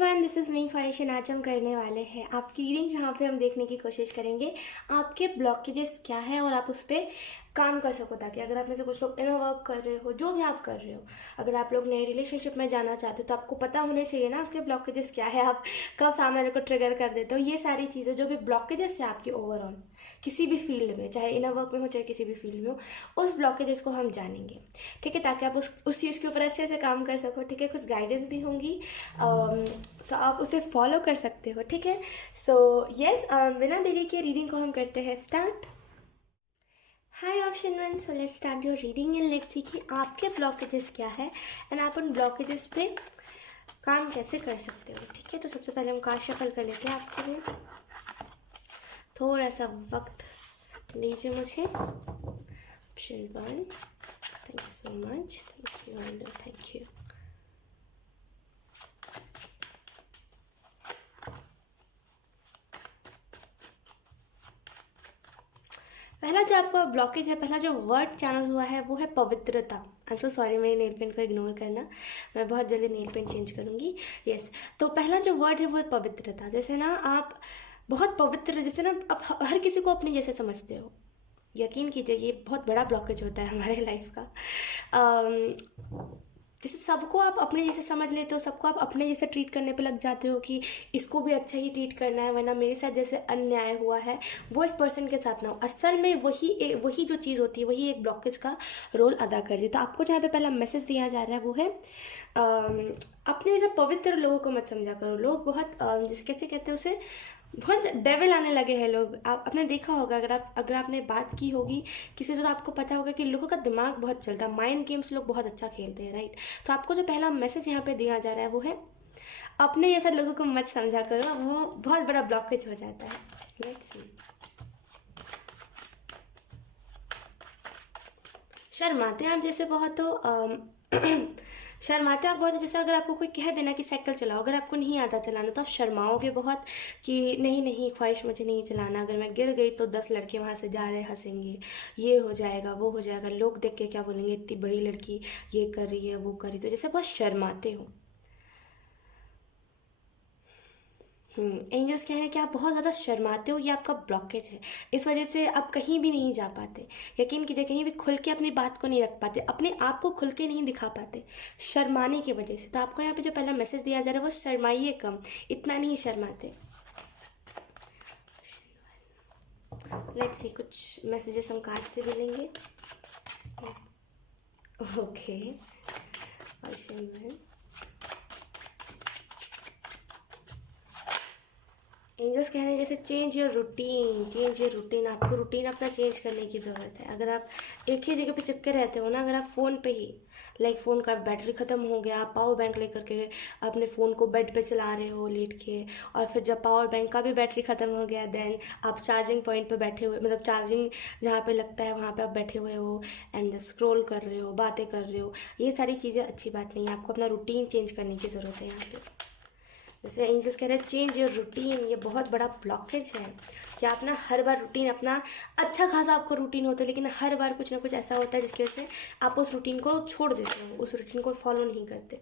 Everyone, this is me ख्वाहिश। आज हम करने वाले हैं आपकी रीडिंग, जहाँ पे हम देखने की कोशिश करेंगे आपके ब्लॉकेजेस क्या है और आप उस पर काम कर सको, ताकि अगर आप में से कुछ लोग इनर वर्क कर रहे हो, जो भी आप कर रहे हो, अगर आप लोग नए रिलेशनशिप में जाना चाहते हो तो आपको पता होने चाहिए ना आपके ब्लॉकेजेस क्या है, आप कब सामने वाले को ट्रिगर कर देते हो। ये सारी चीज़ें जो भी ब्लॉकेजेस है आपकी ओवरऑल किसी भी फील्ड में, चाहे इनर वर्क में हो चाहे किसी भी फील्ड में हो, उस ब्लॉकेजेस को हम जानेंगे। ठीक है, ताकि आप उस चीज़ के ऊपर अच्छे से काम कर सको। ठीक है, कुछ गाइडेंस भी होंगी, तो आप उसे फॉलो कर सकते हो। ठीक है, सो यस, बिना देरी के रीडिंग को हम करते हैं start. Hi option one, so let's start your reading and let's see कि आपके ब्लॉकेजेस क्या है एंड आप उन ब्लॉकेजेस पे काम कैसे कर सकते हो। ठीक है, तो सबसे पहले हम कार्ड शफल कर लेते हैं आपके लिए। थोड़ा सा वक्त दीजिए मुझे। Option one, thank you so much, thank you and thank you. पहला जो आपका ब्लॉकेज है, पहला जो वर्ड चैनल हुआ है वो है पवित्रता। आई एम सो सॉरी, मेरी नेल पेंट को इग्नोर करना, मैं बहुत जल्दी नेल पेंट चेंज करूँगी। यस, तो पहला जो वर्ड है वो है पवित्रता। जैसे ना आप बहुत पवित्र, जैसे ना आप हर किसी को अपने जैसे समझते हो। यकीन कीजिए, ये बहुत बड़ा ब्लॉकेज होता है हमारे लाइफ का। जैसे सबको आप अपने जैसे समझ लेते हो, सबको आप अपने जैसे ट्रीट करने पे लग जाते हो कि इसको भी अच्छा ही ट्रीट करना है, वरना मेरे साथ जैसे अन्याय हुआ है वो इस पर्सन के साथ ना हो। असल में वही जो चीज़ होती है वही एक ब्लॉकेज का रोल अदा करती है। तो आपको जहाँ पे पहला मैसेज दिया जा रहा है वो है अपने जैसे पवित्र लोगों को मत समझा करो। लोग बहुत जैसे कैसे कहते हैं उसे, बहुत डेविल आने लगे हैं लोग। आप आपने देखा होगा, अगर आपने बात की होगी किसी से, तो आपको पता होगा कि लोगों का दिमाग बहुत चलता है, माइंड गेम्स लोग बहुत अच्छा खेलते हैं, राइट। तो आपको जो पहला मैसेज यहाँ पे दिया जा रहा है वो है अपने जैसा लोगों को मत समझा करो, वो बहुत बड़ा ब्लॉकेज हो जाता है। लेट्स सी। शर्माते हैं आप जैसे बहुत हो शर्माते आप बहुत, जैसे अगर आपको कोई कह देना कि साइकिल चलाओ, अगर आपको नहीं आता चलाना तो आप शर्माओगे बहुत कि नहीं नहीं ख्वाहिश मुझे नहीं चलाना, अगर मैं गिर गई तो 10 लड़के वहाँ से जा रहे हंसेंगे, ये हो जाएगा वो हो जाएगा, लोग देख के क्या बोलेंगे, इतनी बड़ी लड़की ये कर रही है वो कर रही, तो जैसे बहुत शर्माते हो। एंजल्स कह रहे हैं कि आप बहुत ज़्यादा शर्माते हो, ये आपका ब्लॉकेज है। इस वजह से आप कहीं भी नहीं जा पाते। यकीन कीजिए, कहीं भी खुल के अपनी बात को नहीं रख पाते, अपने आप को खुल के नहीं दिखा पाते, शर्माने की वजह से। तो आपको यहाँ पे जो पहला मैसेज दिया जा रहा है वो शर्माइए कम, इतना नहीं शर्माते। लेट्स सी, कुछ मैसेजेस हम कार्ड से भी लेंगे। ओके, एंजल्स कह रहे हैं जैसे change your routine, change your routine. आपको रूटीन अपना चेंज करने की ज़रूरत है। अगर आप एक ही जगह पे चिपके रहते हो ना, अगर आप फ़ोन पे ही, लाइक फ़ोन का बैटरी ख़त्म हो गया, आप पावर बैंक लेकर के अपने फ़ोन को बेड पे चला रहे हो लेट के, और फिर जब पावर बैंक का भी बैटरी ख़त्म हो गया, देन आप चार्जिंग पॉइंट पे बैठे हुए, मतलब चार्जिंग जहाँ पे लगता है वहाँ पे आप बैठे हुए हो एंड स्क्रॉल कर रहे हो, बातें कर रहे हो, ये सारी चीज़ें अच्छी बात नहीं है। आपको अपना रूटीन चेंज करने की ज़रूरत है यहाँ पे। जैसे एंजल्स कह रहे हैं चेंज योर रूटीन, ये बहुत बड़ा ब्लॉकेज है कि आप ना हर बार रूटीन अपना, अच्छा खासा आपको रूटीन होता है, लेकिन हर बार कुछ ना कुछ ऐसा होता है जिसकी वजह से आप उस रूटीन को छोड़ देते हो, उस रूटीन को फॉलो नहीं करते।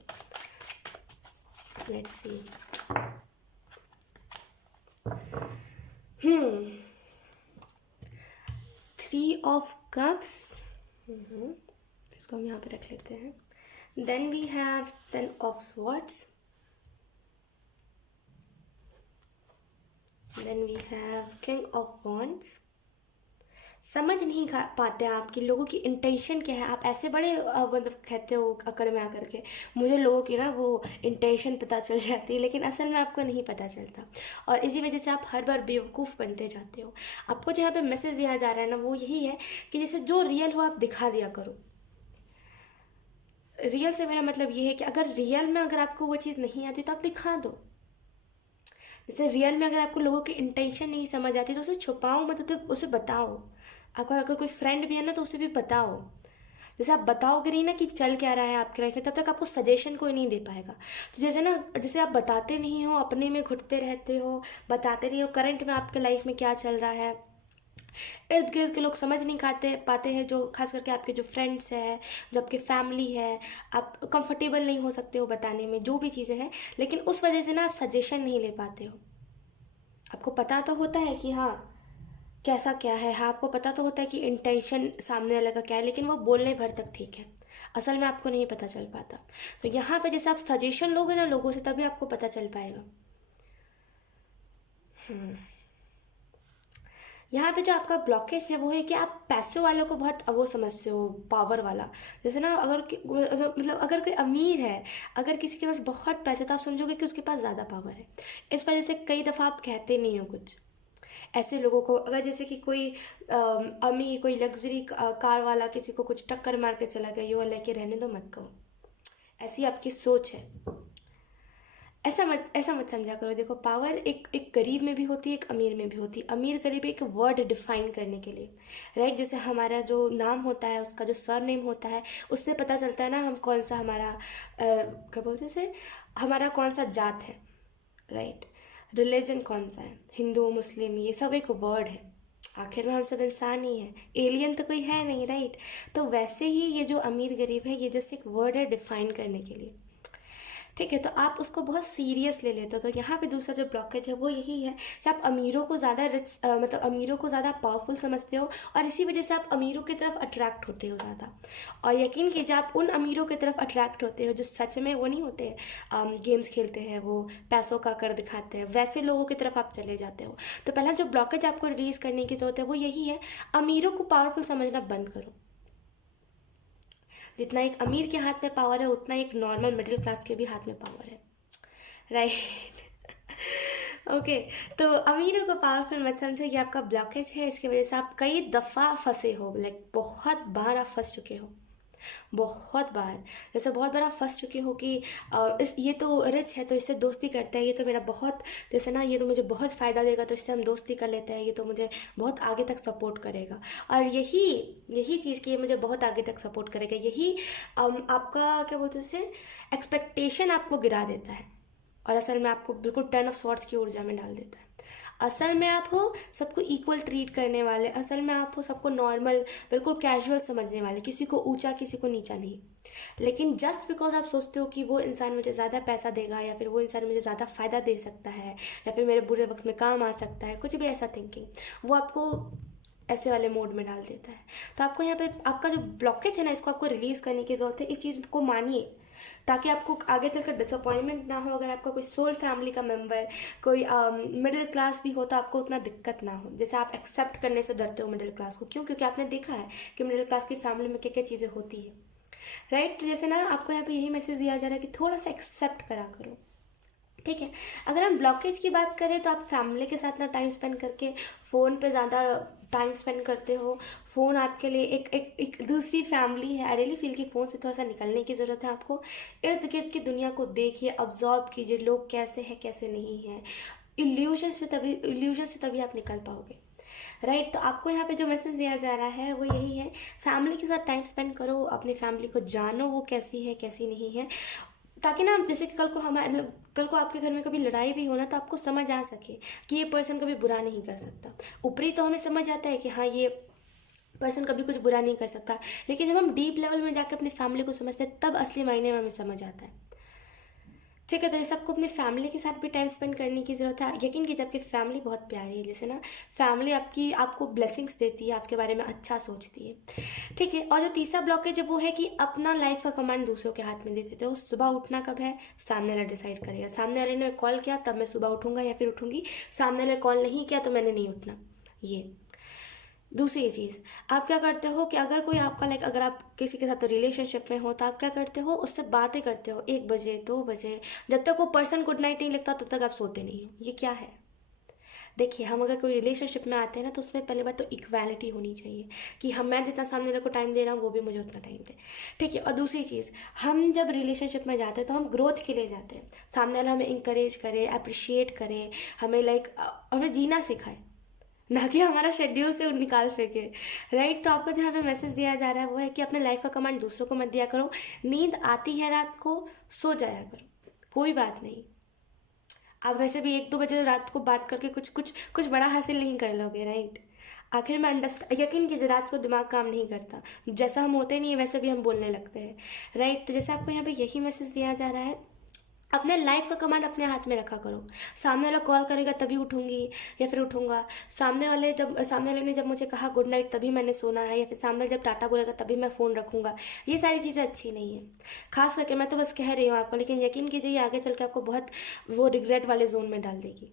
Let's see. Three of cups, इसको हम यहाँ पे रख लेते हैं। Then we have 10 of swords, then we have king of wands. समझ नहीं पाते आप कि लोगों की इंटेंशन क्या है। आप ऐसे बड़े मतलब कहते हो अकड़ में आकर के, मुझे लोगों की ना वो इंटेंशन पता चल जाती है, लेकिन असल में आपको नहीं पता चलता, और इसी वजह से आप हर बार बेवकूफ़ बनते जाते हो। आपको जो यहाँ पे मैसेज दिया जा रहा है ना वो यही है कि जैसे जो रियल हो आप दिखा दिया करो। रियल से मेरा मतलब ये है कि अगर रियल में अगर आपको वो चीज़ नहीं आती तो आप दिखा दो। जैसे रियल में अगर आपको लोगों की इंटेंशन नहीं समझ आती तो उसे छुपाओ मत, तो उसे बताओ। आपका अगर कोई फ्रेंड भी है ना तो उसे भी बताओ। जैसे आप बताओगे नहीं ना कि चल क्या रहा है आपकी लाइफ में, तब तक आपको सजेशन कोई नहीं दे पाएगा। तो जैसे ना, जैसे आप बताते नहीं हो, अपने में घुटते रहते हो, बताते नहीं हो करंट में आपके लाइफ में क्या चल रहा है, इर्द गिर्द के लोग समझ नहीं पाते हैं, जो खास करके आपके जो फ्रेंड्स हैं, जो आपकी फैमिली है, आप कंफर्टेबल नहीं हो सकते हो बताने में जो भी चीज़ें हैं, लेकिन उस वजह से ना आप सजेशन नहीं ले पाते हो। आपको पता तो होता है कि हाँ कैसा क्या है, हाँ आपको पता तो होता है कि इंटेंशन सामने वाले का क्या है, लेकिन वो बोलने भर तक ठीक है, असल में आपको नहीं पता चल पाता। तो यहाँ पे जैसे आप सजेशन लोगे ना लोगों से, तभी आपको पता चल पाएगा। यहाँ पे जो आपका ब्लॉकेज है वो है कि आप पैसों वालों को बहुत वो समझते हो, पावर वाला। जैसे ना अगर मतलब अगर कोई अमीर है, अगर किसी के पास बहुत पैसे, तो आप समझोगे कि उसके पास ज़्यादा पावर है। इस वजह से कई दफ़ा आप कहते नहीं हो कुछ ऐसे लोगों को। अगर जैसे कि कोई अमीर, कोई लग्जरी कार वाला किसी को कुछ टक्कर मार के चला गया, यो लेके रहने दो, मत कहो। ऐसी आपकी सोच है। ऐसा मत समझा करो। देखो, पावर एक एक गरीब में भी होती है, एक अमीर में भी होती है। अमीर गरीब एक वर्ड डिफाइन करने के लिए, राइट। जैसे हमारा जो नाम होता है, उसका जो सर नेम होता है, उससे पता चलता है ना हम कौन सा हमारा क्या बोलते हैं उसे, हमारा कौन सा जात है, राइट। रिलीजन कौन सा है, हिंदू मुस्लिम, ये सब एक वर्ड है। आखिर में हम सब इंसान ही हैं, एलियन तो कोई है नहीं, राइट। तो वैसे ही ये जो अमीर गरीब है, ये जस्ट एक वर्ड है डिफाइन करने के लिए, ठीक है। तो आप उसको बहुत सीरियस ले लेते हो। तो यहाँ पे दूसरा जो ब्लॉकेज है वो यही है कि आप अमीरों को ज़्यादा रिच, मतलब अमीरों को ज़्यादा पावरफुल समझते हो, और इसी वजह से आप अमीरों की तरफ अट्रैक्ट होते हो ज़्यादा। और यकीन कीजिए, आप उन अमीरों की तरफ अट्रैक्ट होते हो जो सच में वो नहीं होते, गेम्स खेलते हैं, वो पैसों का कर दिखाते हैं, वैसे लोगों की तरफ आप चले जाते हो। तो पहला जो ब्लॉकेज आपको रिलीज़ करने की ज़रूरत है वो यही है, अमीरों को पावरफुल समझना बंद करो। जितना एक अमीर के हाथ में पावर है, उतना एक नॉर्मल मिडिल क्लास के भी हाथ में पावर है, राइट। ओके। तो अमीरों को पावरफुल मत समझो, ये आपका ब्लॉकेज है। इसकी वजह से आप कई दफ़ा फंसे हो, लाइक बहुत बार आप फंस चुके हो, बहुत बार। जैसे बहुत बार आप फंस चुके हो कि इस ये तो रिच है तो इससे दोस्ती करते हैं, ये तो मेरा बहुत, जैसे ना ये तो मुझे बहुत फ़ायदा देगा तो इससे हम दोस्ती कर लेते हैं, ये तो मुझे बहुत आगे तक सपोर्ट करेगा। और यही यही चीज़ कि ये मुझे बहुत आगे तक सपोर्ट करेगा, यही आपका क्या बोलते हैं उसे, एक्सपेक्टेशन आपको गिरा देता है, और असल में आपको बिल्कुल 10 ऑफ स्वॉर्ड्स की ऊर्जा में डाल देता है। असल में आप हो सबको इक्वल ट्रीट करने वाले, असल में आप हो सबको नॉर्मल, बिल्कुल कैजुअल समझने वाले, किसी को ऊंचा किसी को नीचा नहीं। लेकिन जस्ट बिकॉज आप सोचते हो कि वो इंसान मुझे ज़्यादा पैसा देगा, या फिर वो इंसान मुझे ज़्यादा फ़ायदा दे सकता है, या फिर मेरे बुरे वक्त में काम आ सकता है, कुछ भी ऐसा थिंकिंग, वो आपको ऐसे वाले मोड में डाल देता है। तो आपको यहाँ पे आपका जो ब्लॉकेज है ना, इसको आपको रिलीज़ करने की ज़रूरत है। इस चीज़ को मानिए, ताकि आपको आगे चलकर डिसअपॉइंटमेंट ना हो। अगर आपका कोई सोल फैमिली का मेंबर, कोई मिडिल क्लास भी हो, तो आपको उतना दिक्कत ना हो। जैसे आप एक्सेप्ट करने से डरते हो मिडिल क्लास को, क्यों? क्योंकि आपने देखा है कि मिडिल क्लास की फैमिली में क्या क्या चीज़ें होती है, राइट। तो जैसे ना आपको यहाँ पे यही मैसेज दिया जा रहा है कि थोड़ा सा एक्सेप्ट करा करो, ठीक है। अगर हम ब्लॉकेज की बात करें, तो आप फैमिली के साथ ना टाइम स्पेंड करके फ़ोन पे ज़्यादा टाइम स्पेंड करते हो। फ़ोन आपके लिए एक दूसरी फैमिली है। आई रियली फील कि फ़ोन से थोड़ा सा निकलने की ज़रूरत है आपको। इर्द गिर्द की दुनिया को देखिए, ऑब्जॉर्व कीजिए, लोग कैसे हैं कैसे नहीं हैं। इल्यूजन से तभी आप निकल पाओगे, राइट। तो आपको यहाँ पे जो मैसेज दिया जा रहा है वो यही है, फैमिली के साथ टाइम स्पेंड करो, अपनी फैमिली को जानो वो कैसी है कैसी नहीं है, ताकि ना जैसे कि कल को आपके घर में कभी लड़ाई भी हो ना, तो आपको समझ आ सके कि ये पर्सन कभी बुरा नहीं कर सकता। ऊपरी तो हमें समझ आता है कि हाँ ये पर्सन कभी कुछ बुरा नहीं कर सकता, लेकिन जब हम डीप लेवल में जाकर अपनी फैमिली को समझते हैं, तब असली मायने में हमें समझ आता है, ठीक है। तो जैसे आपको अपनी फैमिली के साथ भी टाइम स्पेंड करने की ज़रूरत है। यकीन कीजिए, आपकी फैमिली बहुत प्यारी है। जैसे ना फैमिली आपको ब्लेसिंग्स देती है, आपके बारे में अच्छा सोचती है, ठीक है। और जो तीसरा ब्लॉकेज है वो है कि अपना लाइफ का कमांड दूसरों के हाथ में दे देते हो। सुबह उठना कब है, सामने वाला डिसाइड करेगा। सामने वाले ने कॉल किया तब मैं सुबह उठूंगा या फिर उठूंगी, सामने वाले कॉल नहीं किया तो मैंने नहीं उठना। ये दूसरी चीज़, आप क्या करते हो कि अगर कोई आपका अगर आप किसी के साथ रिलेशनशिप में हो, तो आप क्या करते हो, उससे बातें करते हो 1 बजे 2 बजे, जब तक वो पर्सन गुड नाइट नहीं लिखता तब तक आप सोते नहीं हो। ये क्या है? देखिए, हम अगर कोई रिलेशनशिप में आते हैं ना, तो उसमें पहले बात तो इक्वालिटी होनी चाहिए कि मैं जितना सामने वाले को टाइम दे रहा हूँ वो भी मुझे उतना टाइम दे, ठीक है। और दूसरी चीज़, हम जब रिलेशनशिप में जाते हैं तो हम ग्रोथ के लिए जाते हैं, सामने वाला हमें इंकरेज करे, अप्रिशिएट करे, हमें हमें जीना सिखाए, ना कि हमारा शेड्यूल से निकाल फेंके, राइट। तो आपको जहाँ पे मैसेज दिया जा रहा है वो है कि अपने लाइफ का कमांड दूसरों को मत दिया करो। नींद आती है रात को, सो जाया करो, कोई बात नहीं। आप वैसे भी 1-2 बजे रात को बात करके कुछ बड़ा हासिल नहीं कर लोगे, राइट। आखिर में यकीन कीजिए रात को दिमाग काम नहीं करता, जैसा हम होते नहीं है वैसे भी हम बोलने लगते हैं, राइट। तो जैसे आपको यहाँ पे यही मैसेज दिया जा रहा है, अपने लाइफ का कमांड अपने हाथ में रखा करो। सामने वाला कॉल करेगा तभी उठूंगी या फिर उठूंगा, सामने वाले ने जब मुझे कहा गुड नाइट तभी मैंने सोना है, या फिर सामने वाला जब टाटा बोलेगा तभी मैं फ़ोन रखूंगा, ये सारी चीज़ें अच्छी नहीं है। खास करके मैं तो बस कह रही हूँ आपको, लेकिन यकीन कीजिए ये आगे चल के आपको बहुत वो रिग्रेट वाले जोन में डाल देगी।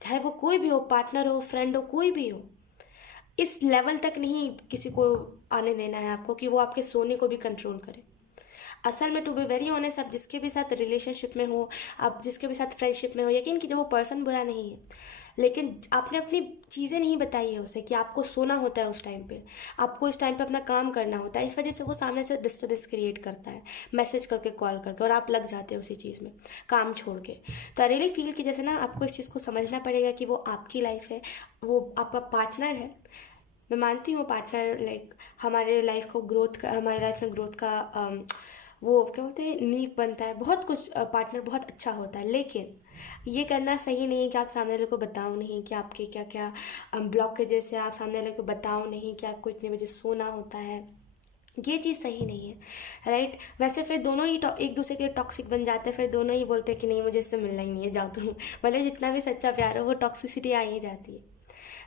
चाहे वो कोई भी हो, पार्टनर हो, फ्रेंड हो, कोई भी हो, इस लेवल तक नहीं किसी को आने देना है आपको कि वो आपके सोने को भी कंट्रोल करे। असल में टू बी वेरी ऑनेस्ट, आप जिसके भी साथ रिलेशनशिप में हो, आप जिसके भी साथ फ्रेंडशिप में हो, यकीन कीजिए वो पर्सन बुरा नहीं है, लेकिन आपने अपनी चीज़ें नहीं बताई है उसे कि आपको सोना होता है उस टाइम पे, आपको इस टाइम पे अपना काम करना होता है। इस वजह से वो सामने से डिस्टर्बेंस क्रिएट करता है, मैसेज करके, कॉल करके, और आप लग जाते हो उसी चीज़ में काम छोड़ के। तो आई रियली फील कि जैसे ना आपको इस चीज़ को समझना पड़ेगा कि वो आपकी लाइफ है, वो आपका पार्टनर है। मैं मानती हूँ पार्टनर लाइक हमारे लाइफ को ग्रोथ का, हमारे लाइफ में ग्रोथ का वो क्या बोलते हैं, नींव बनता है, बहुत कुछ पार्टनर बहुत अच्छा होता है, लेकिन ये करना सही नहीं है कि आप सामने वाले को बताओ नहीं कि आपके क्या क्या ब्लॉकेजेस है, आप सामने वाले को बताओ नहीं कि आपको इतने बजे सोना होता है, ये चीज़ सही नहीं है, राइट। वैसे फिर दोनों ही एक दूसरे के टॉक्सिक बन जाते हैं, फिर दोनों ही बोलते हैं कि नहीं मुझे इससे मिलना ही नहीं है, जाओ तुम। मतलब जितना भी सच्चा प्यार हो वो टॉक्सिसिटी आ ही जाती है,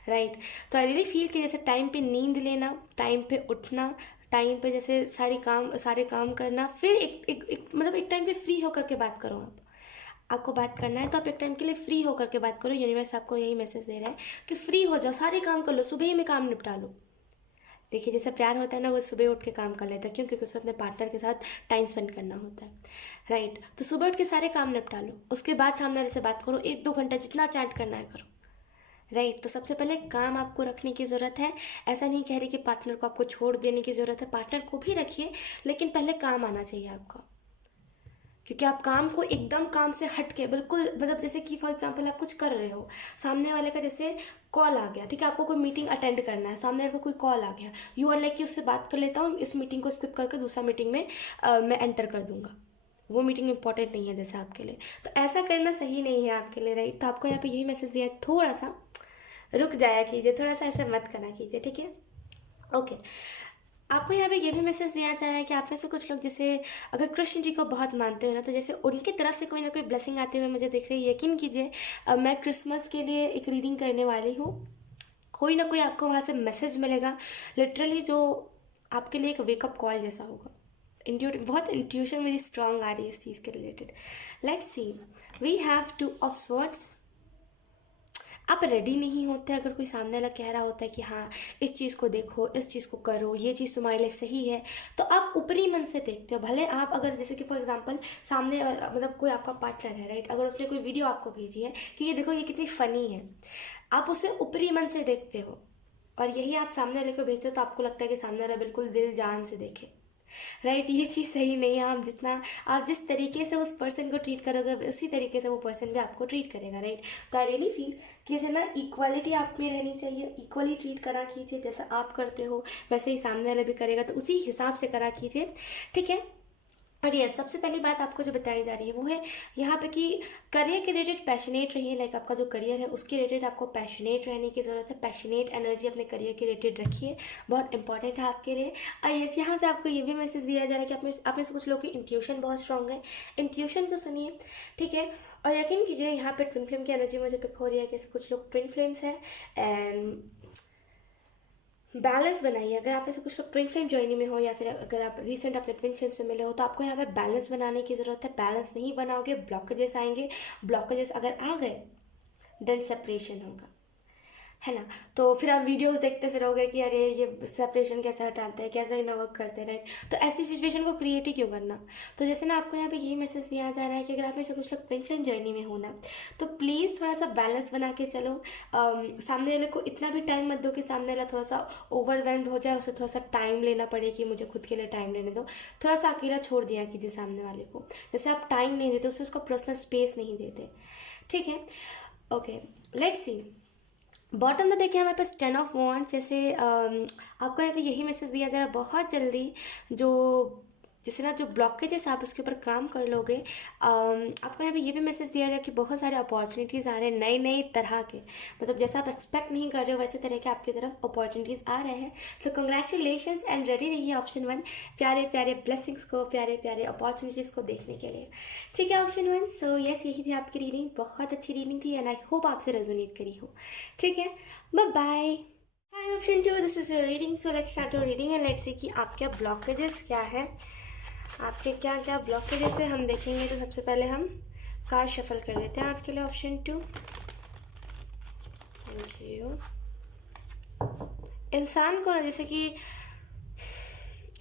राइट। तो आई रियली फील कि जैसे टाइम पे नींद लेना, टाइम पे उठना, टाइम पे जैसे सारे काम करना, फिर मतलब एक टाइम पे फ्री होकर के बात करो। आपको बात करना है तो आप एक टाइम के लिए फ्री होकर के बात करो। यूनिवर्स आपको यही मैसेज दे रहा है कि फ्री हो जाओ, सारे काम कर लो, सुबह ही में काम निपटा लो। देखिए जैसा प्यार होता है ना, वो सुबह उठ के काम कर लेता है, क्यों? क्योंकि उसे अपने पार्टनर के साथ टाइम स्पेंड करना होता है, राइट। तो सुबह उठ के सारे काम निपटा लो, उसके बाद सामने वाले से बात करो, 1-2 घंटा जितना चैट करना है करो, राइट। तो सबसे पहले काम आपको रखने की ज़रूरत है। ऐसा नहीं कह रही कि पार्टनर को आपको छोड़ देने की ज़रूरत है, पार्टनर को भी रखिए, लेकिन पहले काम आना चाहिए आपका। क्योंकि आप काम को एकदम काम से हट के बिल्कुल, मतलब जैसे कि फॉर एग्जांपल आप कुछ कर रहे हो, सामने वाले का जैसे कॉल आ गया, ठीक है, आपको कोई मीटिंग अटेंड करना है, सामने वाले को कोई कॉल आ गया, यू आर लाइक कि उससे बात कर लेता हूँ, इस मीटिंग को स्किप करके दूसरा मीटिंग में मैं एंटर कर दूंगा, वो मीटिंग इंपॉर्टेंट नहीं है जैसे आपके लिए। तो ऐसा करना सही नहीं है आपके लिए, राइट। तो आपको यहाँ पे यही मैसेज दिया है, थोड़ा सा रुक जाया कीजिए, थोड़ा सा ऐसे मत करना कीजिए, ठीक है, ओके। आपको यहाँ पे ये भी मैसेज दिया जा रहा है कि आप में से कुछ लोग जैसे अगर कृष्ण जी को बहुत मानते हो ना, तो जैसे उनकी तरफ से कोई ना कोई ब्लेसिंग आते हुए मुझे दिख रही है। यकीन कीजिए मैं क्रिसमस के लिए एक रीडिंग करने वाली हूँ, कोई ना कोई आपको वहाँ से मैसेज मिलेगा, लिटरली जो आपके लिए एक वेकअप कॉल जैसा होगा। बहुत इंट्यूशन मेरी स्ट्रांग आ रही है इस चीज़ के related. Let's see, we have 2 of swords. आप रेडी नहीं होते अगर कोई सामने वाला कह रहा होता है कि हाँ इस चीज़ को देखो, इस चीज़ को करो, ये चीज़ तुम्हारे लिए सही है, तो आप ऊपरी मन से देखते हो। भले आप अगर जैसे कि फॉर एग्जांपल सामने मतलब कोई आपका पार्टनर है, राइट, अगर उसने कोई वीडियो आपको भेजी है कि ये देखो ये कितनी फ़नी है, आप उसे ऊपरी मन से देखते हो, और यही आप सामने वाले को भेजते हो तो आपको लगता है कि सामने वाला बिल्कुल दिल जान से देखे, राइट। ये चीज़ सही नहीं है। आप जिस तरीके से उस पर्सन को ट्रीट करोगे उसी तरीके से वो पर्सन भी आपको ट्रीट करेगा, राइट। तो आई रियली फील कि जैसे ना इक्वालिटी आप में रहनी चाहिए, इक्वली ट्रीट करा कीजिए, जैसा आप करते हो वैसे ही सामने वाला भी करेगा, तो उसी हिसाब से करा कीजिए, ठीक है। और ये सबसे पहली बात आपको जो बताई जा रही है वो है यहाँ पे कि करियर के रिलेटेड पैशनेट रहिए, लाइक आपका जो करियर है उसके रिलेटेड आपको पैशनेट रहने की ज़रूरत है, पैशनेट एनर्जी अपने करियर के रिलेटेड रखिए, बहुत इंपॉर्टेंट है आपके लिए। और यस, यहाँ पे आपको ये भी मैसेज दिया जा रहा है कि आप में से कुछ लोगों की इंट्यूशन बहुत स्ट्रांग है, इंट्यूशन को सुनिए, ठीक है। और यकीन कीजिए यहाँ पे ट्विन फ्लेम की एनर्जी मुझे पिक हो रही है, जैसे कुछ लोग ट्विन फ्लेम्स हैं, एंड बैलेंस बनाइए। अगर आप में से कुछ लोग ट्विन फ्लेम जर्नी में हो या फिर अगर आप रिसेंट अपने ट्विन फ्लेम से मिले हो तो आपको यहाँ पे बैलेंस बनाने की ज़रूरत है। बैलेंस नहीं बनाओगे ब्लॉकेजेस आएंगे, ब्लॉकेजेस अगर आ गए देन सेपरेशन होगा, है ना। तो फिर आप वीडियोस देखते फिरोगे कि अरे ये सेपरेशन कैसे हटाते हैं, कैसे इन्हें वर्क करते हैं, राइट। तो ऐसी सिचुएशन को क्रिएट ही क्यों करना। तो जैसे ना आपको यहाँ पे यही मैसेज दिया जा रहा है कि अगर आप में से कुछ लोग ट्विन फ्लेम जर्नी में हो ना, तो प्लीज़ थोड़ा सा बैलेंस बना के चलो। सामने वाले को इतना भी टाइम मत दो कि सामने वाला थोड़ा सा ओवरवेल्म्ड हो जाए, उसे थोड़ा सा टाइम लेना पड़े कि मुझे खुद के लिए टाइम लेने दो। थोड़ा सा अकेला छोड़ दिया कीजिए सामने वाले को, जैसे आप टाइम नहीं देते उसे, उसको पर्सनल स्पेस नहीं देते, ठीक है, ओके। लेट्स सी, बॉटम में देखिए हमारे पास 10 ऑफ वॉन्ड्स। जैसे आपको यहाँ पे यही मैसेज दिया जा रहा है, बहुत जल्दी जो जैसे ना जो ब्लॉकेजेस आप उसके ऊपर काम कर लोगे। आपको यहाँ पे ये भी मैसेज दिया जाए कि बहुत सारे अपॉर्चुनिटीज़ आ रहे हैं नए नए तरह के, मतलब जैसा आप एक्सपेक्ट नहीं कर रहे हो वैसे तरह के आपकी तरफ अपॉर्चुनिटीज़ आ रहे हैं। तो कंग्रेचुलेशंस एंड रेडी रहिए ऑप्शन 1 प्यारे प्यारे ब्लेसिंग्स को, प्यारे प्यारे अपॉर्चुनिटीज़ को देखने के लिए। ठीक है ऑप्शन 1, सो यस यही थी आपकी रीडिंग। बहुत अच्छी रीडिंग थी एंड आई होप आपसे रेजोनेट करी हो। ठीक है, bye bye. Hi option 2, this is your reading. So let's start your reading and let's see कि आपके ब्लॉकेजेस क्या है, आपके क्या क्या ब्लॉकेजेस है हम देखेंगे। तो सबसे पहले हम कार्ड शफल कर लेते हैं आपके लिए ऑप्शन 2। Thank you. इंसान को ना जैसे कि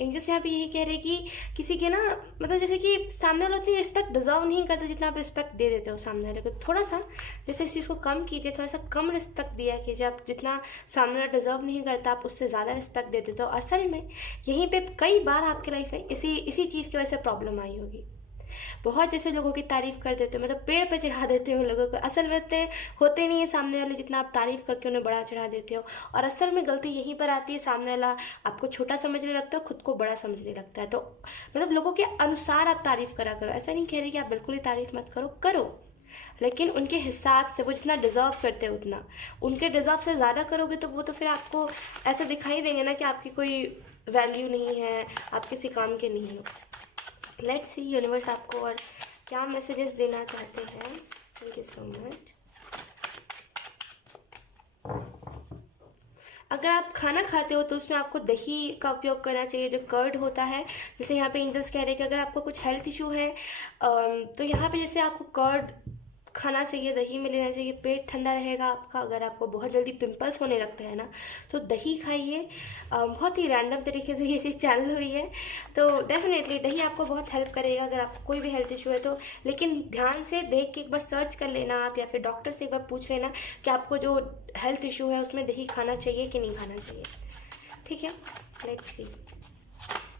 एंजल्स यहाँ पे यही कह रहे हैं कि किसी के ना मतलब जैसे कि सामने वाला उतनी रिस्पेक्ट डिजर्व नहीं करता जितना आप रिस्पेक्ट दे देते हो सामने वाले को। थोड़ा सा जैसे इस चीज़ को कम कीजिए, थोड़ा सा कम रिस्पेक्ट दिया कीजिए। आप जितना सामने वाला डिजर्व नहीं करता आप उससे ज़्यादा रिस्पेक्ट दे देते हो। असल में यहीं पे कई बार आपकी लाइफ में इसी चीज़ की वजह से प्रॉब्लम आई होगी। बहुत जैसे लोगों की तारीफ़ कर देते हो, मतलब पेड़ पे चढ़ा देते हो लोगों को। असल में इतने होते नहीं है सामने वाले जितना आप तारीफ़ करके उन्हें बड़ा चढ़ा देते हो। और असल में गलती यहीं पर आती है, सामने वाला आपको छोटा समझने लगता है, खुद को बड़ा समझने लगता है। तो मतलब लोगों के अनुसार आप तारीफ़ करा करो। ऐसा नहीं कह रही कि आप बिल्कुल ही तारीफ़ मत करो, करो लेकिन उनके हिसाब से, वो जितना डिज़र्व करते हैं उतना। उनके डिज़र्व से ज़्यादा करोगे तो वो तो फिर आपको ऐसा दिखाई देंगे ना कि आपकी कोई वैल्यू नहीं है, आप किसी काम के नहीं हो। लेट्स सी यूनिवर्स आपको और क्या मैसेजेस देना चाहते हैं। Thank you so much. अगर आप खाना खाते हो तो उसमें आपको दही का उपयोग करना चाहिए, जो कर्ड होता है। जैसे यहाँ पे एंजल्स कह रहे हैं कि अगर आपको कुछ हेल्थ इशू है तो यहाँ पे जैसे आपको कर्ड खाना चाहिए, दही में लेना चाहिए, पेट ठंडा रहेगा आपका। अगर आपको बहुत जल्दी पिंपल्स होने लगते हैं ना तो दही खाइए। बहुत ही रैंडम तरीके से ये चीज़ चालू हुई है, तो डेफिनेटली दही आपको बहुत हेल्प करेगा अगर आपको कोई भी हेल्थ इशू है तो। लेकिन ध्यान से देख के एक बार सर्च कर लेना आप, या फिर डॉक्टर से एक बार पूछ लेना कि आपको जो हेल्थ इशू है उसमें दही खाना चाहिए कि नहीं खाना चाहिए। ठीक है, let's C.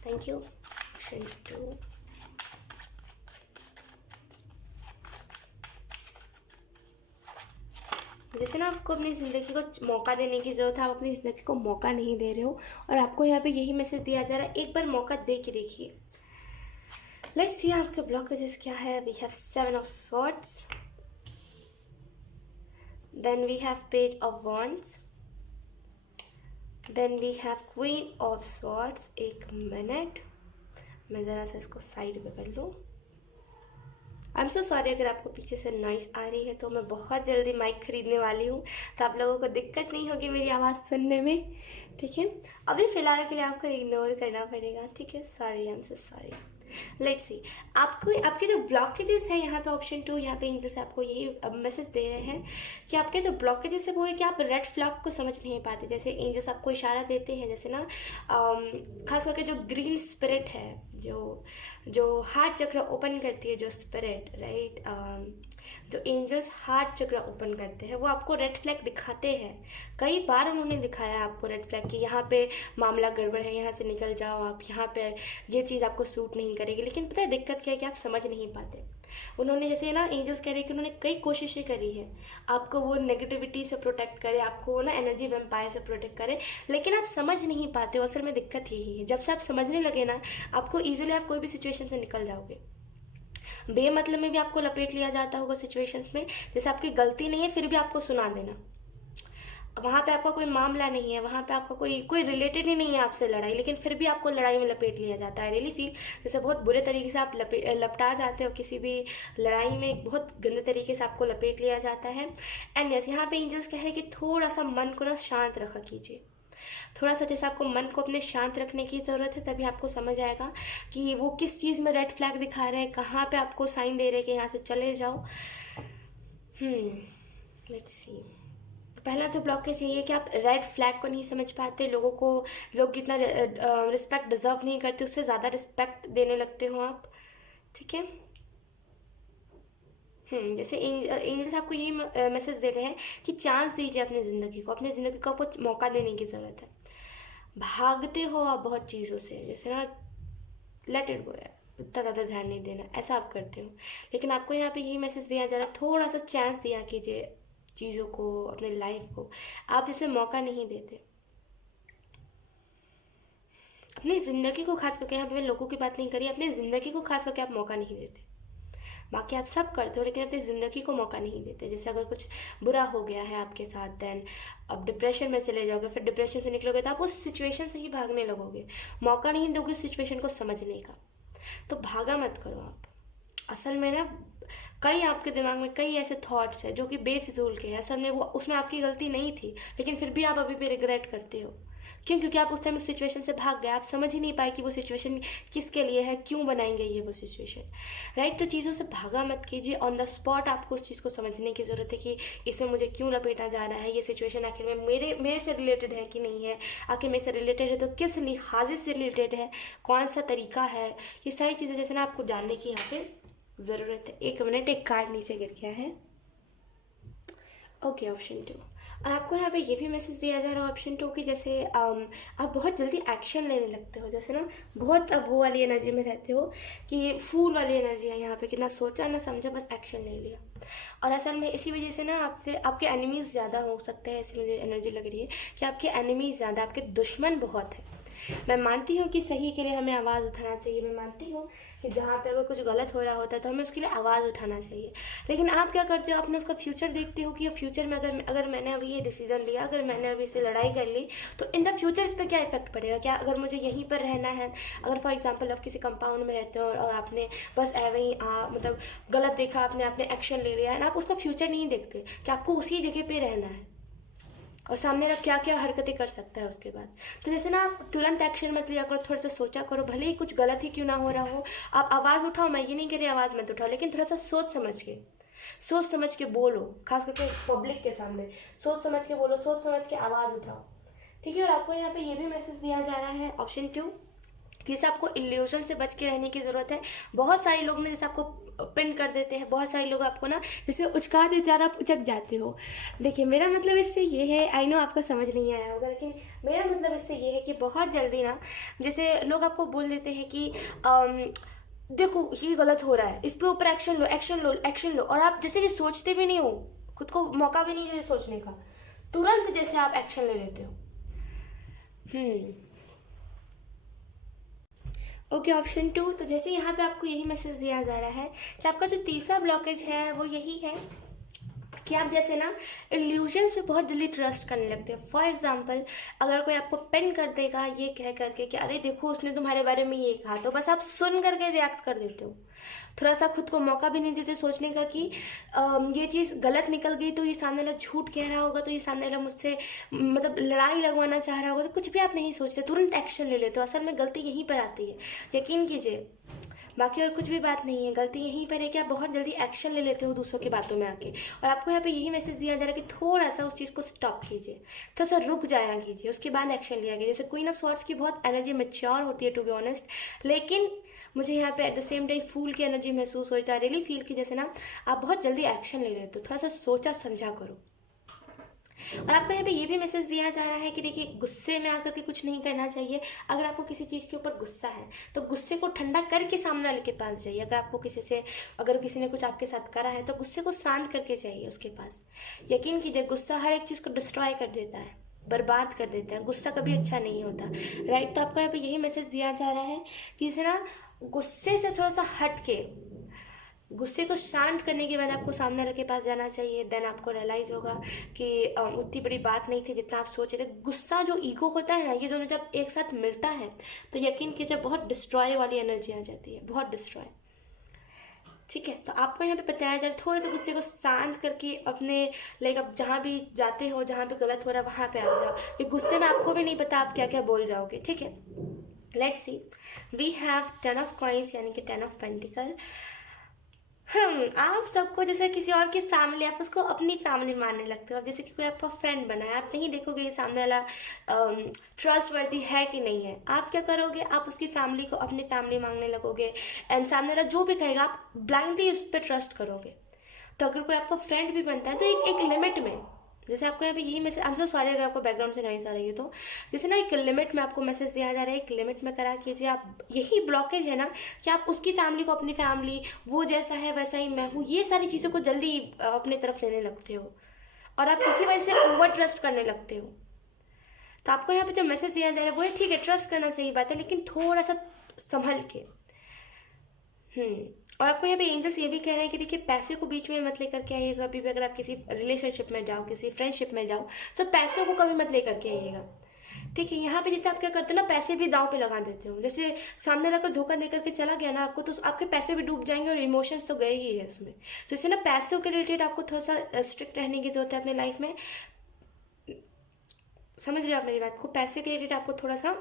Thank you option 2। जैसे ना आपको अपनी ज़िंदगी को मौका देने की ज़रूरत है, आप अपनी ज़िंदगी को मौका नहीं दे रहे हो और आपको यहाँ पे यही मैसेज दिया जा रहा है, एक बार मौका दे के देखिए। लेट्स सी आपके ब्लॉकेजेस क्या है। We have 7 of swords, then we have page of wands, then we have queen of swords. एक मिनट, मैं ज़रा सा इसको साइड पे कर लूँ। आई एम सो सॉरी अगर आपको पीछे से नॉइस आ रही है, तो मैं बहुत जल्दी माइक ख़रीदने वाली हूँ तो आप लोगों को दिक्कत नहीं होगी मेरी आवाज़ सुनने में। ठीक है, अभी फ़िलहाल के लिए आपको इग्नोर करना पड़ेगा। ठीक है, sorry, I am so sorry. Let's see आपको आपके जो ब्लॉकेजेस है यहाँ पे ऑप्शन 2, यहाँ पे एंजल्स आपको यही मैसेज दे रहे हैं कि आपके जो ब्लॉकेजेस है वो है कि आप रेड फ्लैग को समझ नहीं पाते। जैसे एंजल्स आपको इशारा देते हैं, जैसे ना खास करके जो ग्रीन स्पिरिट है, जो हार्ट चक्र ओपन करती है, जो स्पिरिट राइट, जो एंजल्स हार्ट चक्र ओपन करते हैं वो आपको रेड फ्लैग दिखाते हैं। कई बार उन्होंने दिखाया आपको रेड फ्लैग कि यहाँ पे मामला गड़बड़ है, यहाँ से निकल जाओ आप, यहाँ पे ये चीज़ आपको सूट नहीं करेगी। लेकिन पता है दिक्कत क्या है कि आप समझ नहीं पाते। उन्होंने जैसे ना एंजल्स कह रहे हैं कि उन्होंने कई कोशिशें करी है आपको वो नेगेटिविटी से प्रोटेक्ट करे, आपको वो ना एनर्जी वेम्पायर से प्रोटेक्ट करे, लेकिन आप समझ नहीं पाते हो। असल में दिक्कत यही है, जब से आप समझने लगे ना आपको ईजिली आप कोई भी सिचुएशन से निकल जाओगे। बेमतलब में भी आपको लपेट लिया जाता होगा सिचुएशंस में, जैसे आपकी गलती नहीं है फिर भी आपको सुना देना। वहाँ पे आपका कोई मामला नहीं है, वहाँ पे आपका कोई रिलेटेड ही नहीं है आपसे लड़ाई, लेकिन फिर भी आपको लड़ाई में लपेट लिया जाता है। रियली फील जैसे बहुत बुरे तरीके से आप लपटा जाते हो किसी भी लड़ाई में, बहुत गंदे तरीके से आपको लपेट लिया जाता है। एंड यस, यहाँ पे एंजल्स कह रहे हैं कि थोड़ा सा मन को ना शांत रखा कीजिए। थोड़ा सा जैसे आपको मन को अपने शांत रखने की ज़रूरत है, तभी आपको समझ आएगा कि वो किस चीज़ में रेड फ्लैग दिखा रहे हैं, कहाँ पे आपको साइन दे रहे हैं कि यहाँ से चले जाओ। Let's see. पहला तो ब्लॉकेज यही है कि आप रेड फ्लैग को नहीं समझ पाते। लोग जितना रिस्पेक्ट डिज़र्व नहीं करते उससे ज़्यादा रिस्पेक्ट देने लगते हो आप। ठीक है, जैसे एंजल्स आपको यही मैसेज दे रहे हैं कि चांस दीजिए अपनी ज़िंदगी को, अपनी ज़िंदगी को आपको मौका देने की ज़रूरत है। भागते हो आप बहुत चीज़ों से, जैसे ना लेट इट गो यार, इतना ज़्यादा ध्यान नहीं देना, ऐसा आप करते हो। लेकिन आपको यहाँ पे यही मैसेज दिया जा रहा है, थोड़ा सा चांस दिया कीजिए चीज़ों को, अपने लाइफ को। आप जैसे मौका नहीं देते। अपनी ज़िंदगी को खास करके, यहाँ पे मैं लोगों की बात नहीं करी, अपनी ज़िंदगी को खास करके आप मौका नहीं देते। बाकी आप सब करते हो लेकिन अपनी ज़िंदगी को मौका नहीं देते। जैसे अगर कुछ बुरा हो गया है आपके साथ, देन अब डिप्रेशन में चले जाओगे, फिर डिप्रेशन से निकलोगे तो आप उस सिचुएशन से ही भागने लगोगे, मौका नहीं दोगे सिचुएशन को समझने का। तो भागा मत करो आप। असल में ना कई आपके दिमाग में कई ऐसे थॉट्स हैं जो कि बेफिजूल के हैं, असल में वो उसमें आपकी गलती नहीं थी, लेकिन फिर भी आप अभी भी रिग्रेट करते हो। क्यों? क्योंकि आप उस टाइम उस सिचुएशन से भाग गए, आप समझ ही नहीं पाए कि वो सिचुएशन किसके लिए है, क्यों बनाई गई है वो सिचुएशन, राइट। तो चीज़ों से भागा मत कीजिए, ऑन द स्पॉट आपको उस चीज़ को समझने की ज़रूरत है कि इसमें मुझे क्यों लपेटा जा रहा है, ये सिचुएशन आखिर में मेरे से रिलेटेड है कि नहीं है, आखिर मेरे से रिलेटेड है तो किस लिहाजे से रिलेटेड है, कौन सा तरीका है, ये सारी चीज़ें जैसे ना आपको जानने की यहाँ पे ज़रूरत है। 1 मिनट, एक कार्ड नीचे गिर गया है। Okay, option 2। और आपको यहाँ पे ये भी मैसेज दिया जा रहा है ऑप्शन 2 की, जैसे आप बहुत जल्दी एक्शन लेने लगते हो, जैसे ना बहुत अब वो वाली एनर्जी में रहते हो कि फूल वाली एनर्जी है यहाँ पे, कि ना सोचा ना समझा, बस एक्शन ले लिया। और असल में इसी वजह से ना आपसे आपके एनिमीज़ ज़्यादा हो सकते हैं, ऐसी मुझे एनर्जी लग रही है कि आपके एनिमीज़ ज़्यादा, आपके दुश्मन बहुत हैं। मैं मानती हूँ कि सही के लिए हमें आवाज़ उठाना चाहिए, मैं मानती हूँ कि जहाँ पे अगर कुछ गलत हो रहा होता है तो हमें उसके लिए आवाज़ उठाना चाहिए, लेकिन आप क्या करते हो, आपने उसका फ्यूचर देखते हो कि ये फ्यूचर में अगर मैंने अभी ये डिसीज़न लिया, अगर मैंने अभी इससे लड़ाई कर ली तो इन द फ्यूचर इस पर क्या इफेक्ट पड़ेगा, क्या अगर मुझे यहीं पर रहना है। अगर फॉर एग्जाम्पल आप किसी कंपाउंड में रहते हो और आपने बस वहीं मतलब गलत देखा, आपने एक्शन ले लिया है, आप उसका फ्यूचर नहीं देखते कि आपको उसी जगह पर रहना है और सामने वाला क्या क्या हरकतें कर सकता है उसके बाद। तो जैसे ना आप तुरंत एक्शन मत लिया करो, थोड़ा सा सोचा करो, भले ही कुछ गलत ही क्यों ना हो रहा हो, आप आवाज़ उठाओ, मैं ये नहीं कह रही आवाज़ मत उठाओ, लेकिन थोड़ा सा सोच समझ के बोलो, खास करके पब्लिक के सामने सोच समझ के बोलो, सोच समझ के आवाज़ उठाओ, ठीक है। और आपको यहाँ पे ये भी मैसेज दिया जा रहा है ऑप्शन 2 कि जैसे आपको इल्यूजन से बच के रहने की ज़रूरत है। बहुत सारे लोग ना जैसे आपको पिन कर देते हैं, बहुत सारे लोग आपको ना जैसे उचका देते हैं और आप उचक जाते हो। देखिए मेरा मतलब इससे ये है, आई नो आपको समझ नहीं आया होगा, लेकिन मेरा मतलब इससे ये है कि बहुत जल्दी ना जैसे लोग आपको बोल देते हैं कि देखो ये गलत हो रहा है, इस पे ऊपर एक्शन लो, और आप जैसे कि सोचते भी नहीं हो, खुद को मौका भी नहीं देते सोचने का, तुरंत जैसे आप एक्शन ले लेते हो। Okay, option 2। तो जैसे यहाँ पे आपको यही मैसेज दिया जा रहा है कि आपका जो तीसरा ब्लॉकेज है वो यही है कि आप जैसे ना इल्यूजन्स पे बहुत जल्दी ट्रस्ट करने लगते हो। फॉर एग्जांपल अगर कोई आपको पिन कर देगा ये कह करके कि अरे देखो उसने तुम्हारे बारे में ये कहा, तो बस आप सुन करके रिएक्ट कर देते हो, थोड़ा सा खुद को मौका भी नहीं देते सोचने का कि ये चीज़ गलत निकल गई तो ये सामने वाला झूठ कह रहा होगा, तो ये सामने वाला मुझसे मतलब लड़ाई लगवाना चाह रहा होगा, तो कुछ भी आप नहीं सोचते, तुरंत एक्शन ले लेते हो। असल में गलती यहीं पर आती है, यकीन कीजिए, बाकी और कुछ भी बात नहीं है, गलती यहीं पर है कि आप बहुत जल्दी एक्शन ले लेते हो दूसरों की बातों में आके। और आपको यहाँ पे यही मैसेज दिया जा रहा है कि थोड़ा सा उस चीज़ को स्टॉप कीजिए, थोड़ा सा रुक जाया कीजिए, उसके बाद एक्शन लिया कीजिए। जैसे क्वीन ऑफ सॉर्ड्स की बहुत एनर्जी मैच्योर होती है टू बी ऑनेस्ट, लेकिन मुझे यहाँ पे एट द सेम टाइम फूल की एनर्जी महसूस होता है, रियली फील की जैसे ना आप बहुत जल्दी एक्शन ले लेते हो, थोड़ा सा सोचा समझा करो। और आपको यहाँ पे ये भी मैसेज दिया जा रहा है कि देखिए गुस्से में आकर के कुछ नहीं करना चाहिए। अगर आपको किसी चीज़ के ऊपर गुस्सा है तो गुस्से को ठंडा करके सामने वाले के पास जाइए। अगर किसी ने कुछ आपके साथ करा है तो गुस्से को शांत करके जाइए उसके पास। यकीन कीजिए गुस्सा हर एक चीज़ को डिस्ट्रॉय कर देता है, बर्बाद कर देता है, गुस्सा कभी अच्छा नहीं होता, राइट। तो आपको यहाँ पे यही मैसेज दिया जा रहा है कि इसे ना गुस्से से थोड़ा सा हट के, गुस्से को शांत करने के बाद आपको सामने वाले के पास जाना चाहिए। देन आपको रियलाइज़ होगा कि उतनी बड़ी बात नहीं थी जितना आप सोच रहे थे। गुस्सा जो ईगो होता है ना, ये दोनों जब एक साथ मिलता है तो यकीन कीजिए बहुत डिस्ट्रॉय वाली एनर्जी आ जाती है, बहुत डिस्ट्रॉय, ठीक है। तो आपको यहाँ पे बताया जा रहा है थोड़ा सा गुस्से को शांत करके अपने आप जहाँ भी जाते हो, जहाँ पे गलत हो रहा है वहाँ पे आ जाओ। ये गुस्से में आपको भी नहीं पता आप क्या क्या बोल जाओगे, ठीक है। Let's see, we have 10 of coins यानी कि 10 ऑफ पेंटिकल। आप सबको जैसे किसी और की फैमिली, आप उसको अपनी फैमिली मानने लगते हो। अब जैसे कि कोई आपका फ्रेंड बना है, आप नहीं देखोगे ये सामने वाला ट्रस्ट वर्दी है कि नहीं है। आप क्या करोगे, आप उसकी फैमिली को अपनी फैमिली मांगने लगोगे, एंड सामने वाला जो भी कहेगा आप ब्लाइंडली उस पर ट्रस्ट करोगे। तो अगर कोई आपका फ्रेंड भी बनता है तो एक लिमिट में, जैसे आपको यहाँ पे यही message, I am so sorry अगर आपको बैकग्राउंड से नॉइज़ आ रही है, तो जैसे ना एक लिमिट में आपको मैसेज दिया जा रहा है, एक लिमिट में करा कीजिए। आप यही ब्लॉकेज है ना कि आप उसकी फैमिली को अपनी फैमिली, वो जैसा है वैसा ही मैं हूँ, ये सारी चीज़ों को जल्दी अपने तरफ लेने लगते हो और आप इसी वजह से ओवर ट्रस्ट करने लगते हो, तो आपको यहाँ पे जो मैसेज दिया जा रहा है वो है ठीक है, ट्रस्ट करना सही बात है, लेकिन थोड़ा सा संभल के। और आपको यहाँ पे एंजल्स ये भी कह रहे हैं कि देखिए पैसे को बीच में मत लेकर के आइएगा। कभी भी अगर आप किसी रिलेशनशिप में जाओ, किसी फ्रेंडशिप में जाओ, तो पैसों को कभी मत लेकर के आइएगा। ठीक है, यहाँ पे जैसे आप क्या करते हो ना, पैसे भी दांव पे लगा देते हो। जैसे सामने लगकर धोखा दे करके चला गया ना आपको, तो आपके पैसे भी डूब जाएंगे और इमोशंस तो गए ही है उसमें। तो इससे ना पैसों के रिलेटेड आपको थोड़ा सा स्ट्रिक्ट रहने की जरूरत है अपने लाइफ में। समझ रहे हो आप मेरी बात को? पैसे के रिलेटेड आपको थोड़ा सा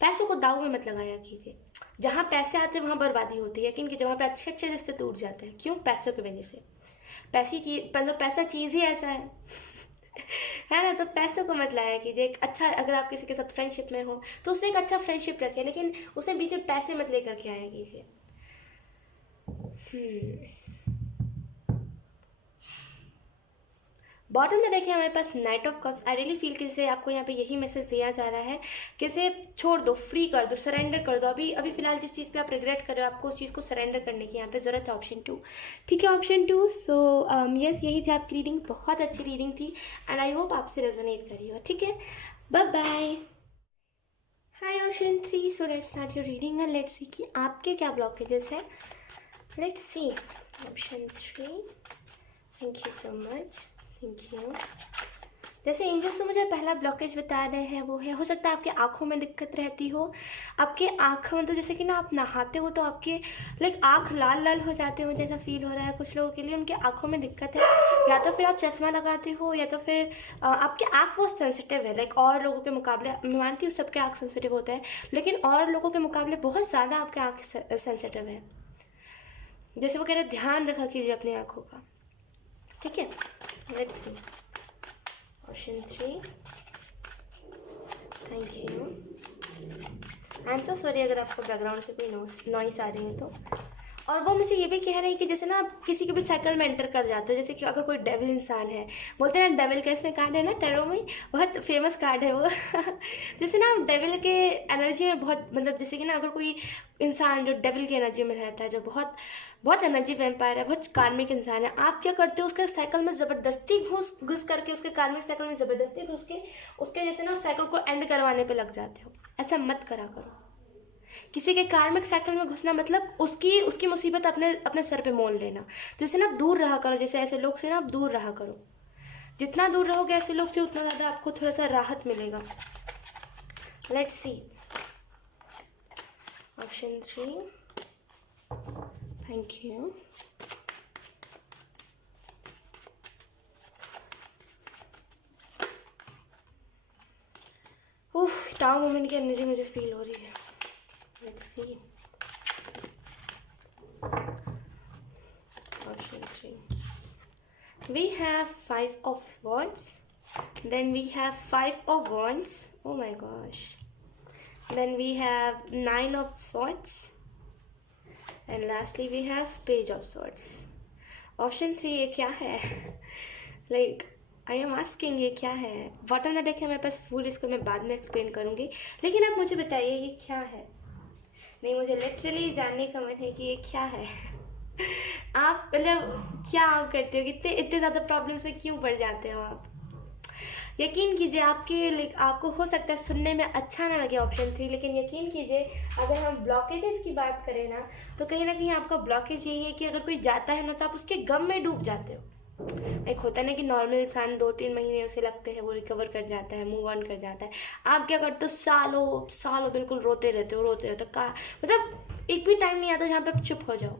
पैसों को दाव में मत लगाया कीजिए। जहाँ पैसे आते हैं वहाँ बर्बादी होती है, क्योंकि जहाँ पे अच्छे अच्छे रिश्ते टूट जाते हैं, क्यों? पैसों की वजह से। पैसा चीज़ ही ऐसा है है ना? तो पैसों को मत लाया कीजिए। एक अच्छा, अगर आप किसी के साथ फ्रेंडशिप में हो तो उससे एक अच्छा फ्रेंडशिप रखें, लेकिन उसमें बीच में पैसे मत लेकर के आया कीजिए। बॉटम में देखिए हमारे पास knight of cups. I really feel कि जैसे आपको यहाँ पे यही मैसेज दिया जा रहा है कि इसे छोड़ दो, फ्री कर दो, सरेंडर कर दो। अभी फिलहाल जिस चीज़ पे आप रिग्रेट कर रहे हो, आपको उस चीज़ को सरेंडर करने की यहाँ पे ज़रूरत है। ऑप्शन 2, ठीक है, ऑप्शन 2। सो यस, यही थी आपकी रीडिंग। बहुत अच्छी रीडिंग थी एंड आई होप आपसे रेजोनेट करी हो। ठीक है, bye bye. Hi option 3, so let's start your reading and let's see कि आपके क्या ब्लॉकेजेस है। Let's see option 3। Thank you so much, thank you. जैसे एंजल्स तो मुझे पहला ब्लॉकेज बता रहे हैं वो है, हो सकता है आपकी आँखों में दिक्कत रहती हो। आपके आँख मतलब जैसे कि ना आप नहाते हो तो आपके आँख लाल लाल हो जाते हो, मुझे ऐसा फील हो रहा है। कुछ लोगों के लिए उनके आँखों में दिक्कत है, या तो फिर आप चश्मा लगाते हो, या तो फिर आपके आँख बहुत सेंसिटिव है। और लोगों के मुकाबले, मैं मानती हूँ सबके आँख सेंसिटिव होता है, लेकिन और लोगों के मुकाबले बहुत ज़्यादा आपके आँख सेंसिटिव है। जैसे वो कह रहे हैं ध्यान रखा कीजिए अपनी आँखों का। ठीक है, let's see option 3। Thank you. I am so sorry अगर आपको बैकग्राउंड से कोई नॉइस आ रही है तो। और वो मुझे ये भी कह रहे हैं कि जैसे ना आप किसी के भी साइकिल में एंटर कर जाते हो, जैसे कि अगर कोई डेविल इंसान है, बोलते हैं ना डेविल का इसमें कार्ड है ना टैरो में, बहुत फेमस कार्ड है वो जैसे ना डेविल के एनर्जी में बहुत, मतलब जैसे कि ना अगर कोई इंसान जो डेविल की एनर्जी में रहता है, जो बहुत बहुत एनर्जी वैम्पायर है, बहुत कार्मिक इंसान है, आप क्या करते हो, उसके साइकिल में ज़बरदस्ती घुस करके, उसके कार्मिक साइकिल में ज़बरदस्ती घुस के उसके जैसे ना उस साइकिल को एंड करवाने पे लग जाते हो। ऐसा मत करा करो। किसी के कार्मिक साइकिल में घुसना मतलब उसकी मुसीबत अपने सर पे मोल लेना। तो जैसे ना दूर रहा करो, जैसे ऐसे लोग से ना आप दूर रहा करो। जितना दूर रहोगे ऐसे लोग से, उतना ज़्यादा आपको थोड़ा सा राहत मिलेगा। Let's see option 3। Thank you. Tower moment की एनर्जी मुझे फील हो रही है। Let's see. Option 3. We have 5 of swords. Then we have 5 of wands. Oh my gosh. Then we have 9 of swords. And lastly we have page of swords. Option 3 ये क्या है? I am asking ये क्या है? Bottom में देखिए मेरे पास फूल, इसको मैं बाद में एक्सप्लेन करूँगी, लेकिन आप मुझे बताइए ये क्या है? नहीं, मुझे लिटरली जानने का मन है कि ये क्या है आप मतलब क्या आप करते हो? इतने ज़्यादा प्रॉब्लम से क्यों पड़ जाते हो आप? यकीन कीजिए आपको हो सकता है सुनने में अच्छा ना लगे ऑप्शन 3, लेकिन यकीन कीजिए अगर हम ब्लॉकेजेस की बात करें ना, तो कहीं ना कहीं आपका ब्लॉकेज यही है कि अगर कोई जाता है ना तो आप उसके गम में डूब जाते हो। एक होता है ना कि नॉर्मल इंसान 2-3 महीने उसे लगते हैं, वो रिकवर कर जाता है, मूव ऑन कर जाता है। आप क्या करते हो? सालों बिल्कुल रोते रहते हो मतलब एक भी टाइम नहीं आता जहाँ पे आप चुप हो जाओ।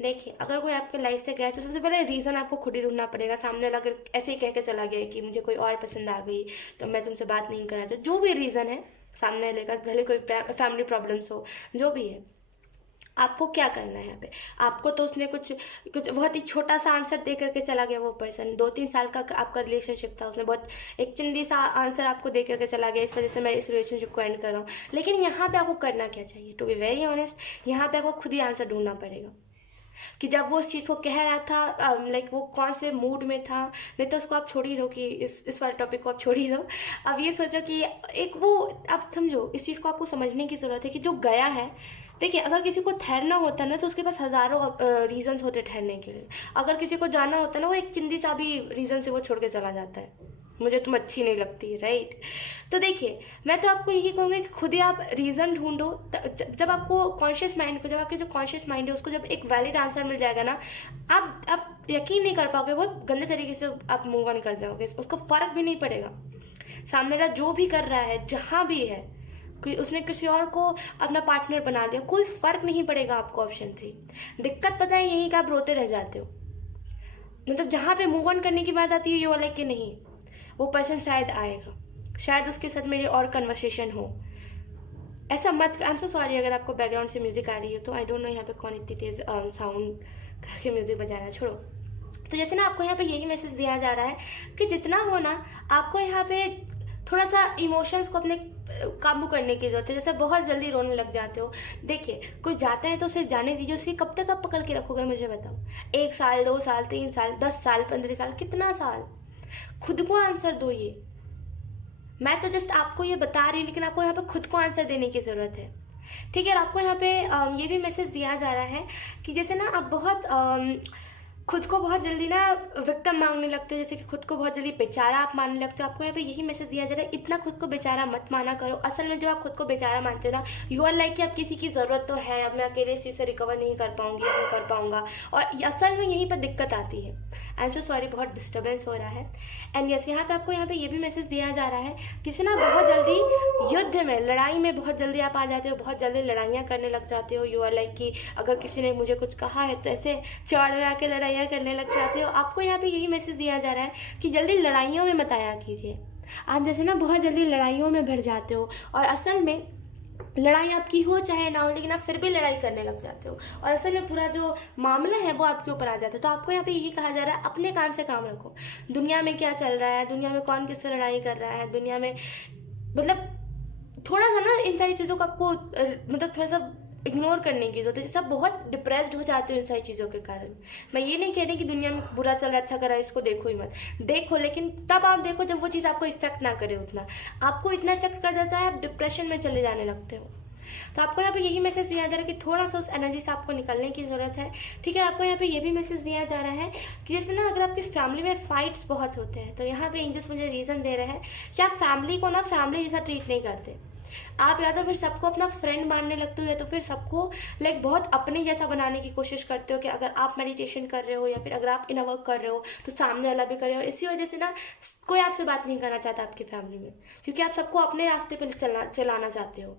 देखिए अगर कोई आपके लाइफ से गया तो सबसे पहले रीज़न आपको खुद ही ढूंढना पड़ेगा। सामने वाला अगर ऐसे ही कह के चला गया कि मुझे कोई और पसंद आ गई तो मैं तुमसे बात नहीं करना चाहता, जो भी रीज़न है सामने वाले का, भले कोई फैमिली प्रॉब्लम्स हो, जो भी है, आपको क्या करना है यहाँ पे? आपको तो उसने कुछ बहुत ही छोटा सा आंसर दे करके चला गया वो पर्सन। 2-3 साल का आपका रिलेशनशिप था, उसने बहुत एक चिंदी सा आंसर आपको दे करके चला गया, इस वजह से मैं इस रिलेशनशिप को एंड कर रहा हूँ। लेकिन यहाँ पे आपको करना क्या चाहिए? टू बी वेरी ऑनेस्ट, यहाँ पे आपको खुद ही आंसर ढूंढना पड़ेगा कि जब वो उस चीज़ को कह रहा था वो कौन से मूड में था। नहीं तो उसको आप छोड़ ही दो कि इस वाले टॉपिक को आप छोड़ ही दो। अब ये सोचो कि आप समझो, इस चीज़ को आपको समझने की ज़रूरत है कि जो गया है, देखिए अगर किसी को ठहरना होता है ना तो उसके पास हज़ारों रीजंस होते ठहरने के लिए। अगर किसी को जाना होता है ना, वो एक चिंदी सा भी रीज़न से वो छोड़ के चला जाता है। मुझे तुम अच्छी नहीं लगती, राइट। तो देखिए, मैं तो आपको यही कहूँगी कि खुद ही आप रीज़न ढूंढो। जब आपको कॉन्शियस माइंड को, जब आपके जो कॉन्शियस माइंड है उसको जब एक वैलिड आंसर मिल जाएगा ना, आप यकीन नहीं कर पाओगे, बहुत गंदे तरीके से आप मूव ऑन कर जाओगे, उसको फ़र्क भी नहीं पड़ेगा। सामने वाला जो भी कर रहा है, जहाँ भी है, कोई उसने किसी और को अपना पार्टनर बना लिया, कोई फ़र्क नहीं पड़ेगा आपको। ऑप्शन 3, दिक्कत पता है यही कि आप रोते रह जाते हो। मतलब जहाँ पे मूव ऑन करने की बात आती है, ये वाला कि नहीं, वो पर्सन शायद आएगा, शायद उसके साथ मेरी और कन्वर्सेशन हो। ऐसा मत, आई एम सो सॉरी अगर आपको बैकग्राउंड से म्यूज़िक आ रही है, तो आई डोंट नो यहाँ पे कौन इतनी तेज़ साउंड करके म्यूज़िक बजा रहा है, छोड़ो। तो जैसे ना आपको यहाँ पे यही मैसेज दिया जा रहा है कि जितना हो ना, आपको यहाँ पे थोड़ा सा इमोशंस को अपने काबू करने की ज़रूरत है। जैसे बहुत जल्दी रोने लग जाते हो। देखिए, कोई जाता है तो उसे जाने दीजिए, उसकी कब तक आप पकड़ के रखोगे, मुझे बताओ। 1 साल, 2 साल, 3 साल, 10 साल, 15 साल, कितना साल? खुद को आंसर दो। ये मैं तो जस्ट आपको ये बता रही हूँ, लेकिन आपको यहाँ पे खुद को आंसर देने की ज़रूरत है, ठीक है। और आपको यहाँ पे ये भी मैसेज दिया जा रहा है कि जैसे ना आप बहुत खुद को बहुत जल्दी ना विक्टिम मांगने लगते हो, जैसे कि खुद को बहुत जल्दी बेचारा आप मानने लगते हो। आपको यहाँ पे यही मैसेज दिया जा रहा है, इतना खुद को बेचारा मत माना करो। असल में जब आप खुद को बेचारा मानते हो ना, यू आर लाइक कि आप किसी की ज़रूरत तो है, अब मैं अकेले इस चीज़ से रिकवर नहीं कर पाऊंगी, नहीं कर पाऊंगा। और असल में यहीं पर दिक्कत आती है। आई एम सो सॉरी, बहुत डिस्टर्बेंस हो रहा है। एंड यस, यहाँ पे आपको यहाँ पे ये भी मैसेज दिया जा रहा है कि ना बहुत जल्दी युद्ध में, लड़ाई में बहुत जल्दी आप आ जाते हो, बहुत जल्दी लड़ाइयाँ करने लग जाते हो। यू आर लाइक कि अगर किसी ने मुझे कुछ कहा है तो ऐसे चौड़ में आके लड़ाइयाँ करने लग जाते हो। आपको यहाँ पे यही मैसेज दिया जा रहा है कि जल्दी लड़ाइयों में मत आया कीजिए। आप जैसे ना बहुत जल्दी लड़ाइयों में भिड़ जाते हो, और असल में लड़ाई आपकी हो चाहे ना हो, लेकिन आप फिर भी लड़ाई करने लग जाते हो, और असल में पूरा जो मामला है वो आपके ऊपर आ जाता है। तो आपको यहाँ पे यही कहा जा रहा है, अपने काम से काम रखो। दुनिया में क्या चल रहा है, दुनिया में कौन किससे लड़ाई कर रहा है, दुनिया में मतलब थोड़ा सा ना इन सारी चीज़ों को आपको मतलब थोड़ा सा इग्नोर करने की जरूरत है। जैसे आप बहुत डिप्रेस्ड हो जाते हो इन सारी चीज़ों के कारण। मैं ये नहीं कह रही कि दुनिया में बुरा चल रहा है, अच्छा कर रहा है, इसको देखो ही मत, देखो, लेकिन तब आप देखो जब वो चीज़ आपको इफेक्ट ना करे उतना। आपको इतना इफेक्ट कर जाता है, आप डिप्रेशन में चले जाने लगते हो। तो आपको यहाँ पे यही मैसेज दिया जा रहा है कि थोड़ा सा उस एनर्जी से आपको निकलने की ज़रूरत है, ठीक है। आपको यहाँ पे ये भी मैसेज दिया जा रहा है कि जैसे ना अगर आपकी फैमिली में फाइट्स बहुत होते हैं, तो यहाँ पे एंजल्स मुझे रीज़न दे रहे हैं कि आप फैमिली को ना फैमिली जैसा ट्रीट नहीं करते। आप या तो फिर सबको अपना फ्रेंड मानने लगते हो, या तो फिर सबको लाइक बहुत अपने जैसा बनाने की कोशिश करते हो कि अगर आप मेडिटेशन कर रहे हो या फिर अगर आप इनर वर्क कर रहे हो तो सामने वाला भी करे। और इसी वजह से ना कोई आपसे बात नहीं करना चाहता आपकी फैमिली में, क्योंकि आप सबको अपने रास्ते पर चलाना चाहते हो।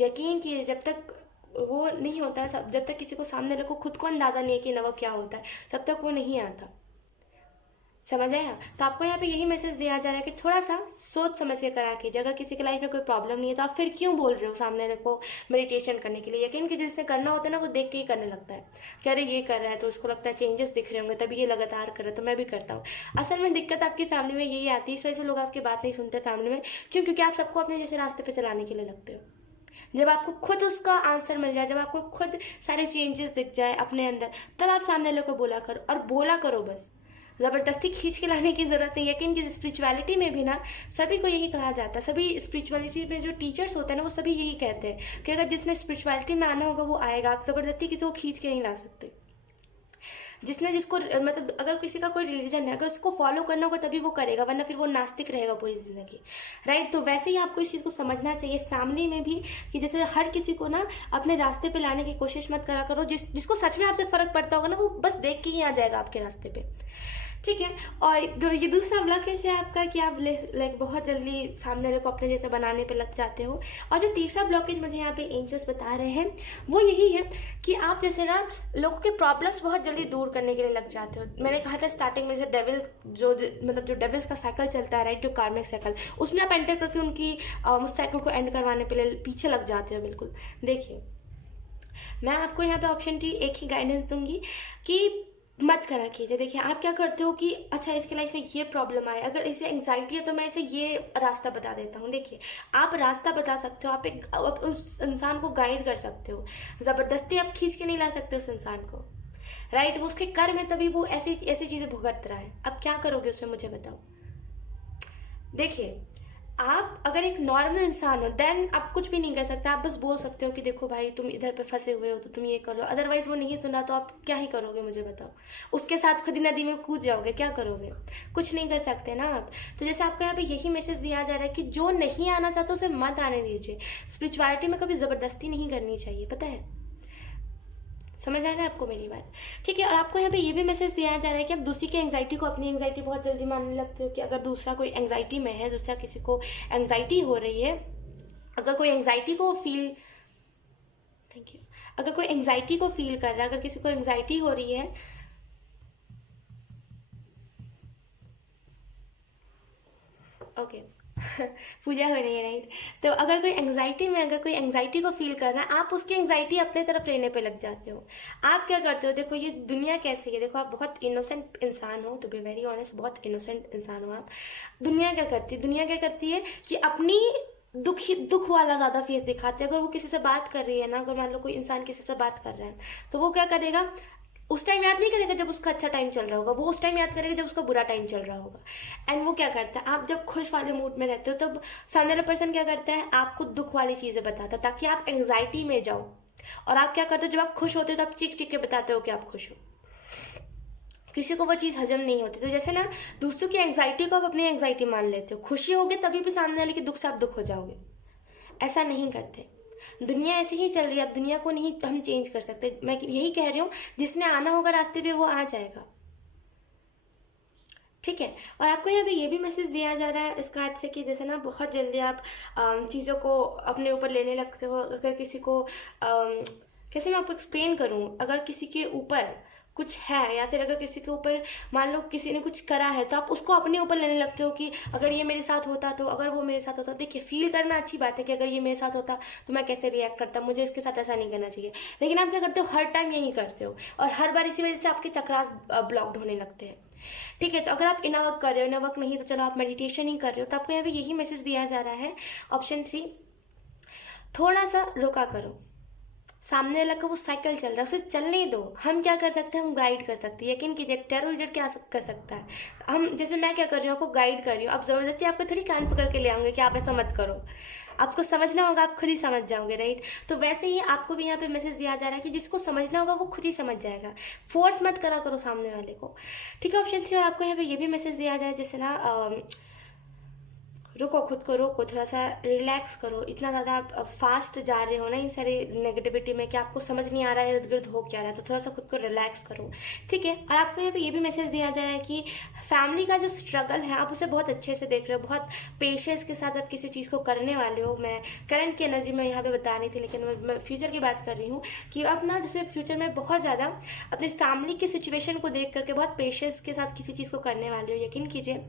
यकीन कीजिए, जब तक वो नहीं होता है, जब तक किसी को सामने रखो, खुद को अंदाज़ा नहीं है कि नवा क्या होता है, तब तक वो नहीं आता। समझ आया? तो आपको यहाँ पे यही मैसेज दिया जा रहा है कि थोड़ा सा सोच समझ के करा कीजिए। अगर किसी की लाइफ में कोई प्रॉब्लम नहीं है तो आप फिर क्यों बोल रहे हो सामने रखो मेडिटेशन करने के लिए। यकीन कीजिए, जिससे करना होता है ना, वो देख के ही करने लगता है कि अरे ये कर रहा है तो उसको लगता है चेंजेस दिख रहे होंगे, तभी ये लगातार कर रहा है तो मैं भी करता हूँ। असल में दिक्कत आपकी फैमिली में यही आती है, इस वजह से लोग आपकी बात नहीं सुनते फैमिली में। क्यों? क्योंकि आप सबको अपने जैसे रास्ते पर चलाने के लिए लगते हो। जब आपको खुद उसका आंसर मिल जाए, जब आपको खुद सारे चेंजेस दिख जाए अपने अंदर, तब आप सामने वाले को बोला करो, और बोला करो बस। ज़बरदस्ती खींच के लाने की ज़रूरत नहीं है। यकीन कि स्पिरिचुअलिटी में भी ना सभी को यही कहा जाता है, सभी स्पिरिचुअलिटी में जो टीचर्स होते हैं ना, वो सभी यही कहते हैं कि अगर जिसने स्पिरिचुअलिटी में आना होगा वो आएगा। आप ज़बरदस्ती किसी को खींच के नहीं ला सकते। जिसने जिसको मतलब अगर किसी का कोई रिलीजन है, अगर उसको फॉलो करना होगा तभी वो करेगा, वरना फिर वो नास्तिक रहेगा पूरी ज़िंदगी, राइट। तो वैसे ही आपको इस चीज़ को समझना चाहिए फैमिली में भी, कि जैसे हर किसी को ना अपने रास्ते पे लाने की कोशिश मत करा करो। जिसको सच में आपसे फ़र्क पड़ता होगा ना, वो बस देख के ही आ जाएगा आपके रास्ते पे, ठीक है। और ये दूसरा ब्लॉक कैसे है आपका कि आप लाइक बहुत जल्दी सामने वाले को अपने जैसे बनाने पे लग जाते हो। और जो तीसरा ब्लॉकेज मुझे यहाँ पे एंजल्स बता रहे हैं वो यही है कि आप जैसे ना लोगों के प्रॉब्लम्स बहुत जल्दी दूर करने के लिए लग जाते हो। मैंने कहा था स्टार्टिंग में, जैसे डेविल जो डेविल्स का साइकिल चलता है, राइट, जो कार्मिक साइकिल, उसमें आप एंटर करके उनकी उस साइकिल को एंड करवाने के लिए पीछे लग जाते हो। बिल्कुल। देखिए, मैं आपको यहाँ पे ऑप्शन टी एक ही गाइडेंस दूंगी कि मत करा कीजिए। देखिए, आप क्या करते हो कि अच्छा इसके लाइफ में ये प्रॉब्लम आए, अगर इसे एंग्जाइटी है तो मैं इसे ये रास्ता बता देता हूँ। देखिए, आप रास्ता बता सकते हो, आप उस इंसान को गाइड कर सकते हो। ज़बरदस्ती आप खींच के नहीं ला सकते उस इंसान को, राइट। वो उसके कर्म है, तभी वो ऐसी चीज़ें भुगत रहा है। अब क्या करोगे उसमें, मुझे बताओ। देखिए, आप अगर एक नॉर्मल इंसान हो देन आप कुछ भी नहीं कर सकते, आप बस बोल सकते हो कि देखो भाई तुम इधर पे फंसे हुए हो तो तुम ये कर लो, अदरवाइज वो नहीं सुना तो आप क्या ही करोगे मुझे बताओ। उसके साथ खुद ही नदी में कूद जाओगे, क्या करोगे? कुछ नहीं कर सकते ना आप। तो जैसे आपको यहाँ पे यही मैसेज दिया जा रहा है कि जो नहीं आना चाहता उसे मत आने दीजिए। स्पिरिचुअलिटी में कभी ज़बरदस्ती नहीं करनी चाहिए, पता है? समझ आ रहा है आपको मेरी बात? ठीक है। और आपको यहाँ पे ये भी मैसेज दिया जा रहा है कि आप दूसरी की एंग्जाइटी को अपनी एंग्जाइटी बहुत जल्दी मानने लगते हो, कि अगर दूसरा कोई एंग्जाइटी में है, दूसरा किसी को एंग्जाइटी हो रही है, अगर कोई एंग्जाइटी को फील थैंक यू अगर कोई एंग्जाइटी को फील कर रहा है, अगर किसी को एंग्जाइटी हो रही है, ओके पूजा हो रही है राइट। तो अगर कोई एंग्जाइटी में, अगर कोई एंग्जाइटी को फील कर रहा है, आप उसकी एंग्जाइटी अपने तरफ लेने पे लग जाते हो। आप क्या करते हो, देखो ये दुनिया कैसी है, देखो आप बहुत इनोसेंट इंसान हो, टू बी वेरी ऑनेस्ट, बहुत इनोसेंट इंसान हो आप। दुनिया क्या करती है, दुनिया क्या करती है कि अपनी दुख वाला ज़्यादा फेस दिखाते हैं। अगर वो किसी से बात कर रही है ना, अगर मान लो कोई इंसान किसी से बात कर रहा है, तो वो क्या करेगा, उस टाइम याद नहीं करेगा जब उसका अच्छा टाइम चल रहा होगा, वो उस टाइम याद करेगा जब उसका बुरा टाइम चल रहा होगा। एंड वो क्या करता है, आप जब खुश वाले मूड में रहते हो तब सामने वाला पर्सन क्या करता है, आपको दुख वाली चीज़ें बताता है ताकि आप एंग्जाइटी में जाओ। और आप क्या करते हो, जब आप खुश होते हो तो आप चीख चीख के बताते हो कि आप खुश हो। किसी को वो चीज़ हजम नहीं होती। तो जैसे ना दूसरों की एंग्जाइटी को आप अपनी एंग्जाइटी मान लेते हो, खुशी होगी तभी भी सामने वाले के दुख से आप दुख हो जाओगे। ऐसा नहीं करते। दुनिया ऐसे ही चल रही है, अब दुनिया को नहीं हम चेंज कर सकते। मैं यही कह रही हूँ, जिसने आना होगा रास्ते पे वो आ जाएगा, ठीक है। और आपको यहाँ पे ये भी मैसेज दिया जा रहा है इस कार्ड से कि जैसे ना बहुत जल्दी आप चीज़ों को अपने ऊपर लेने लगते हो। अगर किसी को कैसे मैं आपको एक्सप्लेन करूँ, अगर किसी के ऊपर कुछ है या फिर अगर किसी के ऊपर मान लो किसी ने कुछ करा है, तो आप उसको अपने ऊपर लेने लगते हो कि अगर ये मेरे साथ होता तो, अगर वो मेरे साथ होता। देखिए फील करना अच्छी बात है कि अगर ये मेरे साथ होता तो मैं कैसे रिएक्ट करता, मुझे इसके साथ ऐसा नहीं करना चाहिए। लेकिन आप क्या करते हो, हर टाइम यही करते हो और हर बार इसी वजह से आपके चक्रास ब्लॉक्ड होने लगते हैं, ठीक है। तो अगर आप इनर वर्क कर रहे हो, इनर वर्क नहीं तो चलो आप मेडिटेशन ही कर रहे हो, तो आपको यहाँ पे यही मैसेज दिया जा रहा है, ऑप्शन 3, थोड़ा सा रुका करो। सामने वाला का वो साइकिल चल रहा है, उसे चलने दो। हम क्या कर सकते हैं, हम गाइड कर सकते हैं। यकीन कीजिए टेरो रीडर क्या कर सकता है, हम जैसे मैं क्या कर रही हूँ, आपको गाइड कर रही हूँ। आप ज़बरदस्ती आपको थोड़ी कान पकड़ के ले आऊँगे कि आप ऐसा मत करो, आपको समझना होगा, आप खुद ही समझ जाओगे, राइट। तो वैसे ही आपको भी यहाँ पे मैसेज दिया जा रहा है कि जिसको समझना होगा वो खुद ही समझ जाएगा, फोर्स मत करा करो सामने वाले को, ठीक है। ऑप्शन 3। और आपको यहाँ पे ये भी मैसेज दिया जाए जैसे ना रुको, खुद को रोको, थोड़ा सा रिलैक्स करो। इतना ज़्यादा आप फास्ट जा रहे हो ना इन सारे नेगेटिविटी में कि आपको समझ नहीं आ रहा है इर्द गिर्द हो क्या रहा है, तो थोड़ा सा खुद को रिलैक्स करो, ठीक है। और आपको यहाँ पे ये भी मैसेज दिया जा रहा है कि फैमिली का जो स्ट्रगल है आप उसे बहुत अच्छे से देख रहे हो, बहुत पेशेंस के साथ आप किसी चीज़ को करने वाले हो। मैं करंट की एनर्जी में यहाँ पे बता रही थी, लेकिन मैं फ्यूचर की बात कर रही हूँ कि आप ना जैसे फ्यूचर में बहुत ज़्यादा अपनी फैमिली की सिचुएशन को देख करके बहुत पेशेंस के साथ किसी चीज़ को करने वाले हो। यकीन कीजिए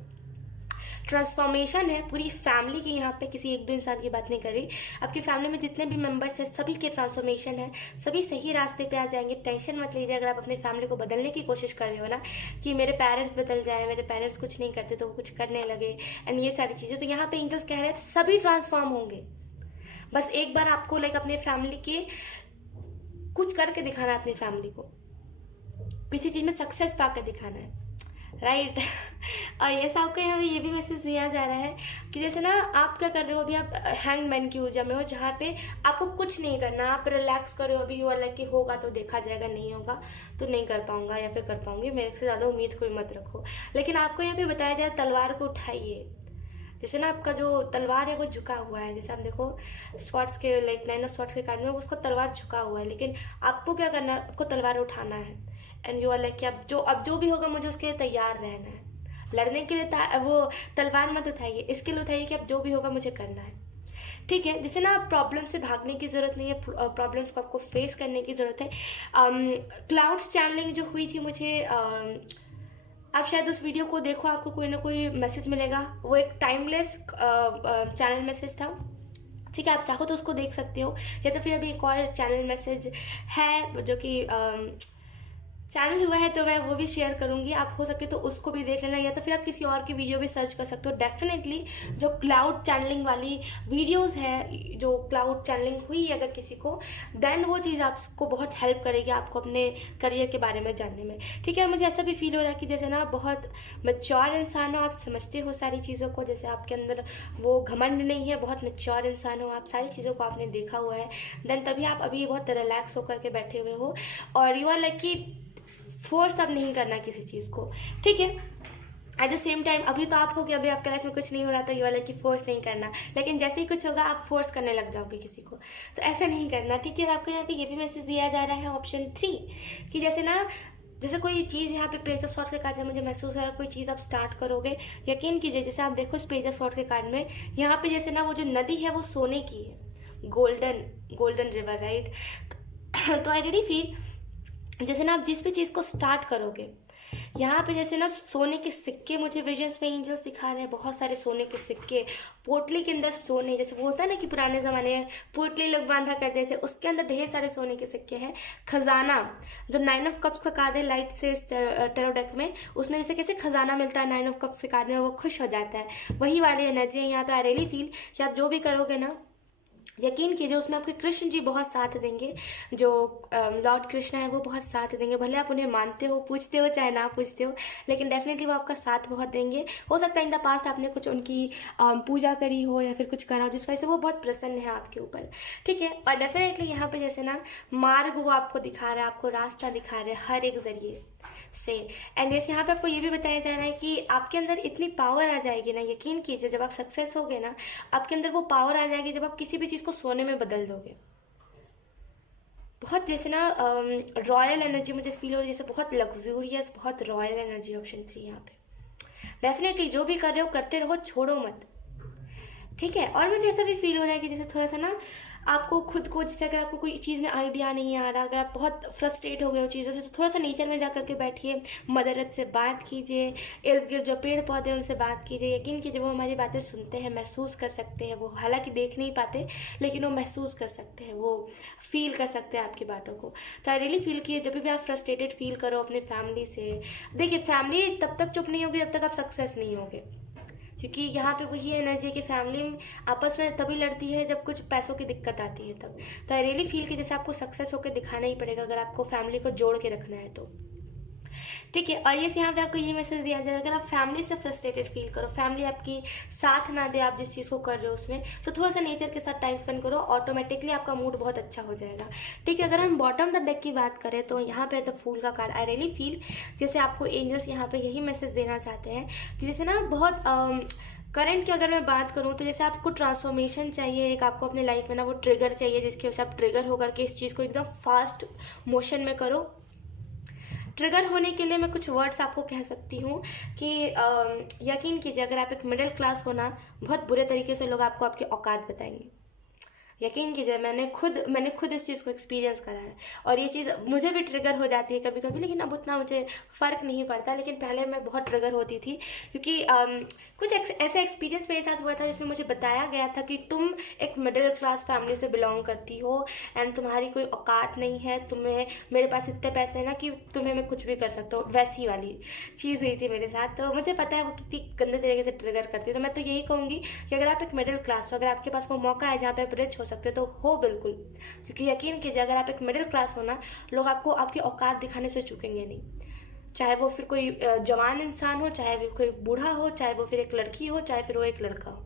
ट्रांसफॉर्मेशन है पूरी फैमिली की, यहाँ पे किसी एक दो इंसान की बात नहीं कर रही। आपकी फैमिली में जितने भी मेंबर्स हैं सभी के ट्रांसफॉर्मेशन है, सभी सही रास्ते पे आ जाएंगे। टेंशन मत लीजिए अगर आप अपनी फैमिली को बदलने की कोशिश कर रहे हो ना, कि मेरे पेरेंट्स बदल जाए, मेरे पेरेंट्स कुछ नहीं करते तो वो कुछ करने लगे एंड ये सारी चीज़ें, तो यहाँ पे एंजल्स कह रहे हैं सभी ट्रांसफॉर्म होंगे। बस एक बार आपको लाइक अपनी फैमिली के कुछ करके दिखाना है, अपनी फैमिली को किसी चीज़ में सक्सेस पा कर दिखाना है, राइट और ये आपको यहाँ ये भी मैसेज दिया जा रहा है कि जैसे ना आप क्या कर रहे हो, अभी आप हैंगमैन की ऊर्जा में हो जहाँ पे आपको कुछ नहीं करना, आप रिलैक्स कर रहे हो। अभी यू अलग कि होगा तो देखा जाएगा, नहीं होगा तो नहीं कर पाऊंगा या फिर कर पाऊंगी, मेरे से ज़्यादा उम्मीद कोई मत रखो। लेकिन आपको यहाँ पे बताया जाए तलवार को उठाइए। जैसे ना आपका जो तलवार है वो झुका हुआ है, जैसे आप देखो स्वॉर्ड्स के लाइक 9 ऑफ स्वॉर्ड्स के कार्ड में उसका तलवार झुका हुआ है, लेकिन आपको क्या करना है, आपको तलवार उठाना है एंड यू आर लाइक कि अब जो भी होगा मुझे उसके लिए तैयार रहना है। लड़ने के लिए वो तलवार मत उठाइए, इसके लिए उठाइए कि अब जो भी होगा मुझे करना है, ठीक है। जैसे ना प्रॉब्लम से भागने की ज़रूरत नहीं है, प्रॉब्लम्स को आपको फेस करने की ज़रूरत है। क्लाउड्स चैनलिंग जो हुई थी मुझे, आप शायद उस वीडियो को देखो, आपको कोई ना कोई मैसेज मिलेगा। वो एक टाइमलेस चैनल मैसेज था, ठीक है। आप चाहो तो उसको देख सकते हो, या तो फिर अभी एक और चैनल मैसेज है जो कि चैनल हुआ है तो मैं वो भी शेयर करूँगी, आप हो सके तो उसको भी देख लेना, या तो फिर आप किसी और की वीडियो भी सर्च कर सकते हो। डेफिनेटली जो क्लाउड चैनलिंग वाली वीडियोस है, जो क्लाउड चैनलिंग हुई है अगर किसी को, देन वो चीज़ आपको बहुत हेल्प करेगी आपको अपने करियर के बारे में जानने में। ठीक है, और मुझे ऐसा भी फील हो रहा है कि जैसे ना बहुत मैच्योर इंसान हो, आप समझते हो सारी चीज़ों को, जैसे आपके अंदर वो घमंड नहीं है, बहुत मैच्योर इंसान हो, आप सारी चीज़ों को आपने देखा हुआ है, देन तभी आप अभी बहुत रिलैक्स होकर के बैठे हुए हो, और यू आर लाइक कि फोर्स अब नहीं करना किसी चीज़ को। ठीक है, एट द सेम टाइम अभी तो आप हो गया, अभी आपके लाइफ में कुछ नहीं हो रहा तो ये वाला कि फोर्स नहीं करना, लेकिन जैसे ही कुछ होगा आप फोर्स करने लग जाओगे किसी को, तो ऐसा नहीं करना। ठीक है, और आपको यहाँ पे ये भी मैसेज दिया जा रहा है ऑप्शन 3 कि जैसे ना, जैसे कोई चीज़ यहाँ पे पेज ऑफ सॉर्ट्स के कार्ड में मुझे महसूस हो रहा है, कोई चीज़ आप स्टार्ट करोगे, यकीन कीजिए, जैसे आप देखो इस पेज ऑफ सॉर्ट्स के कार्ड में यहाँ पे जैसे ना वो जो नदी है वो सोने की है, गोल्डन गोल्डन रिवर, राइट। तो आई रियली फील जैसे ना आप जिस भी चीज़ को स्टार्ट करोगे, यहाँ पे जैसे ना सोने के सिक्के मुझे विजन्स में एंजल्स दिखा रहे हैं, बहुत सारे सोने के सिक्के, पोटली के अंदर सोने, जैसे वो होता है ना कि पुराने ज़माने में पोटली लोग बांधा करते थे, उसके अंदर ढेर सारे सोने के सिक्के हैं। खजाना, जो 9 ऑफ कप्स का कार्ड है लाइट से टेरो डेक में, उसमें जैसे कैसे खजाना मिलता है 9 ऑफ कप्स के कार्ड में, वो खुश हो जाता है, वही वाली एनर्जी है यहाँ पे। आई रियली फील कि आप जो भी करोगे ना, यकीन कीजिए उसमें आपके कृष्ण जी बहुत साथ देंगे, जो लॉर्ड कृष्ण है वो बहुत साथ देंगे, भले आप उन्हें मानते हो, पूछते हो चाहे ना पूछते हो, लेकिन डेफिनेटली वो आपका साथ बहुत देंगे। हो सकता है इन द पास्ट आपने कुछ उनकी पूजा करी हो या फिर कुछ करा हो जिस वजह से वो बहुत प्रसन्न है आपके ऊपर। ठीक है, और डेफिनेटली यहाँ पे जैसे ना मार्ग वो आपको दिखा रहा है, आपको रास्ता दिखा रहा है हर एक जरिए से। एंड जैसे यहाँ पे आपको ये भी बताया जा रहा है कि आपके अंदर इतनी पावर आ जाएगी ना, यकीन कीजिए जब आप सक्सेस होगे ना, आपके अंदर वो पावर आ जाएगी जब आप किसी भी चीज़ को सोने में बदल दोगे। बहुत जैसे ना रॉयल एनर्जी मुझे फील हो रही है, जैसे बहुत लग्जूरियस, बहुत रॉयल एनर्जी ऑप्शन 3 यहाँ पे। डेफिनेटली जो भी कर रहे हो करते रहो, छोड़ो मत। ठीक है, और मुझे ऐसा भी फील हो रहा है कि जैसे थोड़ा सा ना आपको खुद को, जैसे अगर आपको कोई चीज़ में आइडिया नहीं आ रहा, अगर आप बहुत फ्रस्ट्रेट हो गए हो चीज़ों से, तो थोड़ा सा नेचर में जा करके बैठिए, मदर अर्थ से बात कीजिए, इर्द गिर्द जो पेड़ पौधे हैं उनसे बात कीजिए। यकीन कीजिए वो हमारी बातें सुनते हैं, महसूस कर सकते हैं, वो हालांकि देख नहीं पाते लेकिन वो महसूस कर सकते हैं, वो फील कर सकते हैं आपकी बातों को। तो आई रियली फील कि जब भी आप फ्रस्ट्रेटेड फील करो अपने फैमिली से, देखिए फैमिली तब तक चुप नहीं होगी जब तक आप सक्सेस नहीं होगे, क्योंकि यहाँ पे वही एनर्जी है कि फैमिली आपस में तभी लड़ती है जब कुछ पैसों की दिक्कत आती है तब। तो आई रियली फील कि जैसे आपको सक्सेस होकर दिखाना ही पड़ेगा अगर आपको फैमिली को जोड़ के रखना है तो। ठीक है, और ये यहाँ पे आपको ये मैसेज दिया जाए, अगर आप फैमिली से फ्रस्ट्रेटेड फील करो, फैमिली आपकी साथ ना दे आप जिस चीज़ को कर रहे हो उसमें, तो थोड़ा सा नेचर के साथ टाइम स्पेंड करो, ऑटोमेटिकली आपका मूड बहुत अच्छा हो जाएगा। ठीक है, अगर हम बॉटम द डेक की बात करें तो यहाँ पे द फूल का कार्ड। आई रियली फील जैसे आपको एंजल्स यहाँ पे यही मैसेज देना चाहते हैं कि जैसे ना बहुत करंट की अगर मैं बात करूँ तो जैसे आपको ट्रांसफॉर्मेशन चाहिए, एक आपको अपने लाइफ में ना वो ट्रिगर चाहिए जिसकी वजह से आप ट्रिगर होकर के इस चीज़ को एकदम फास्ट मोशन में करो। ट्रिगर होने के लिए मैं कुछ वर्ड्स आपको कह सकती हूँ कि यकीन कीजिए अगर आप एक मिडिल क्लास हो ना, बहुत बुरे तरीके से लोग आपको आपकी औकात बताएंगे। यकीन कीजिए मैंने खुद इस चीज़ को एक्सपीरियंस करा है, और ये चीज़ मुझे भी ट्रिगर हो जाती है कभी कभी, लेकिन अब उतना मुझे फ़र्क नहीं पड़ता, लेकिन पहले मैं बहुत ट्रिगर होती थी क्योंकि कुछ ऐसा एक्सपीरियंस मेरे साथ हुआ था जिसमें मुझे बताया गया था कि तुम एक मिडिल क्लास फैमिली से बिलोंग करती हो एंड तुम्हारी कोई औकात नहीं है, तुम्हें मेरे पास इतने पैसे हैं ना कि तुम्हें मैं कुछ भी कर सकता हूँ, वैसी वाली चीज़ हुई थी मेरे साथ। तो मुझे पता है वो कितनी गंदे तरीके से ट्रिगर करती है। तो मैं तो यही कहूँगी कि अगर आप एक मिडिल क्लास हो, अगर आपके पास वो मौका है जहाँ पे आप रिच हो सकते तो हो बिल्कुल, क्योंकि यकीन कीजिए अगर आप एक मिडिल क्लास हो ना, लोग आपको आपकी औकात दिखाने से चूकेंगे नहीं, चाहे वो फिर कोई जवान इंसान हो, चाहे वो कोई बूढ़ा हो, चाहे वो फिर एक लड़की हो, चाहे फिर वो एक लड़का हो।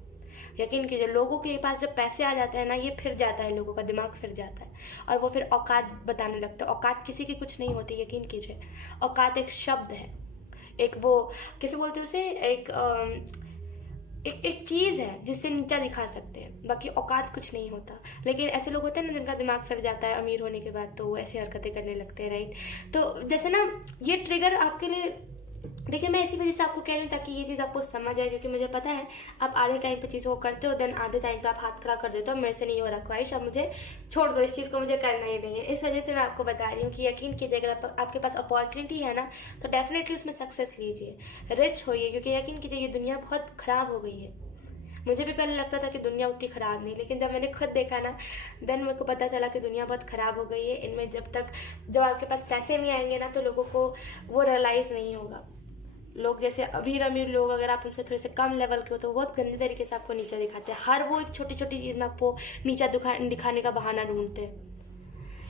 यकीन कीजिए लोगों के पास जब पैसे आ जाते हैं ना, ये फिर जाता है, लोगों का दिमाग फिर जाता है और वो फिर औकात बताने लगता है। औकात किसी की कुछ नहीं होती, यकीन कीजिए। औकात एक शब्द है, एक वो कैसे बोलते हैं उसे, एक चीज़ है जिससे नीचा दिखा सकते हैं, बाकी औकात कुछ नहीं होता। लेकिन ऐसे लोग होते हैं ना जिनका दिमाग फिर जाता है अमीर होने के बाद, तो वो ऐसी हरकतें करने लगते हैं, राइट। तो जैसे ना ये ट्रिगर आपके लिए, देखिए मैं इसी वजह से आपको कह रही हूँ ताकि ये चीज़ आपको समझ आए, क्योंकि मुझे पता है आप आधे टाइम पे चीज़ों को करते हो, देन आधे टाइम पे आप हाथ खड़ा कर देते हो, मेरे से नहीं हो रहा ख्वाहिश, अब मुझे छोड़ दो, इस चीज़ को मुझे करना ही नहीं है। इस वजह से मैं आपको बता रही हूँ कि यकीन कीजिए अगर आपके पास अपॉर्चुनिटी है ना, तो डेफिनेटली उसमें सक्सेस लीजिए, रिच होइए, क्योंकि यकीन कीजिए ये दुनिया बहुत ख़राब हो गई है, मुझे भी पहले लगता था कि दुनिया उतनी ख़राब नहीं, लेकिन जब मैंने खुद देखा ना, देन मेरे को पता चला कि दुनिया बहुत ख़राब हो गई है। इनमें जब आपके पास पैसे नहीं आएंगे ना, तो लोगों को वो रियलाइज़ नहीं होगा। लोग जैसे अमीर अमीर लोग, अगर आप उनसे थोड़े से कम लेवल के हो तो वो बहुत गंदे तरीके से आपको नीचा दिखाते हैं। हर वो एक छोटी छोटी चीज़ में आपको नीचा दिखाने का बहाना ढूंढते हैं,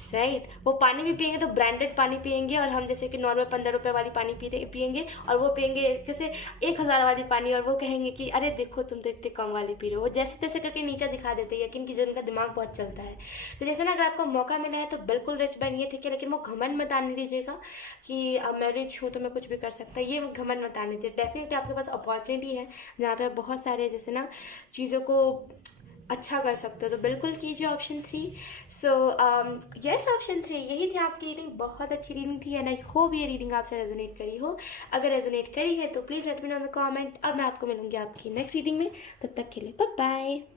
राइट। वो पानी भी पियेंगे तो ब्रांडेड पानी पियेंगे, और हम जैसे कि नॉर्मल 15 रुपये वाली पानी पियेंगे, और वो पियेंगे जैसे 1,000 वाली पानी, और वो कहेंगे कि अरे देखो तुम तो इतने कम वाली पी रहे हो। वो जैसे तैसे करके नीचा दिखा देते हैं, यकीन कीजिए उनका दिमाग बहुत चलता है। तो जैसे ना, अगर आपको मौका मिला है तो बिल्कुल रिच बनिए, ठीक है, लेकिन वो घमंड मत आने दीजिएगा कि अब मैं रिच हूँ तो मैं कुछ भी कर सकता। ये घमंड मत आने दीजिए। डेफिनेटली आपके पास अपॉर्चुनिटी है जहाँ पे आप बहुत सारे जैसे ना चीज़ों को अच्छा कर सकते हो, तो बिल्कुल कीजिए ऑप्शन 3। सो यस, ऑप्शन 3 यही थी आपकी रीडिंग। बहुत अच्छी रीडिंग थी, एंड आई होप ये रीडिंग आपसे रेजोनेट करी हो। अगर रेजोनेट करी है तो please let me know in the comment. अब मैं आपको मिलूंगी आपकी नेक्स्ट रीडिंग में, तब तक के लिए बाय बाय।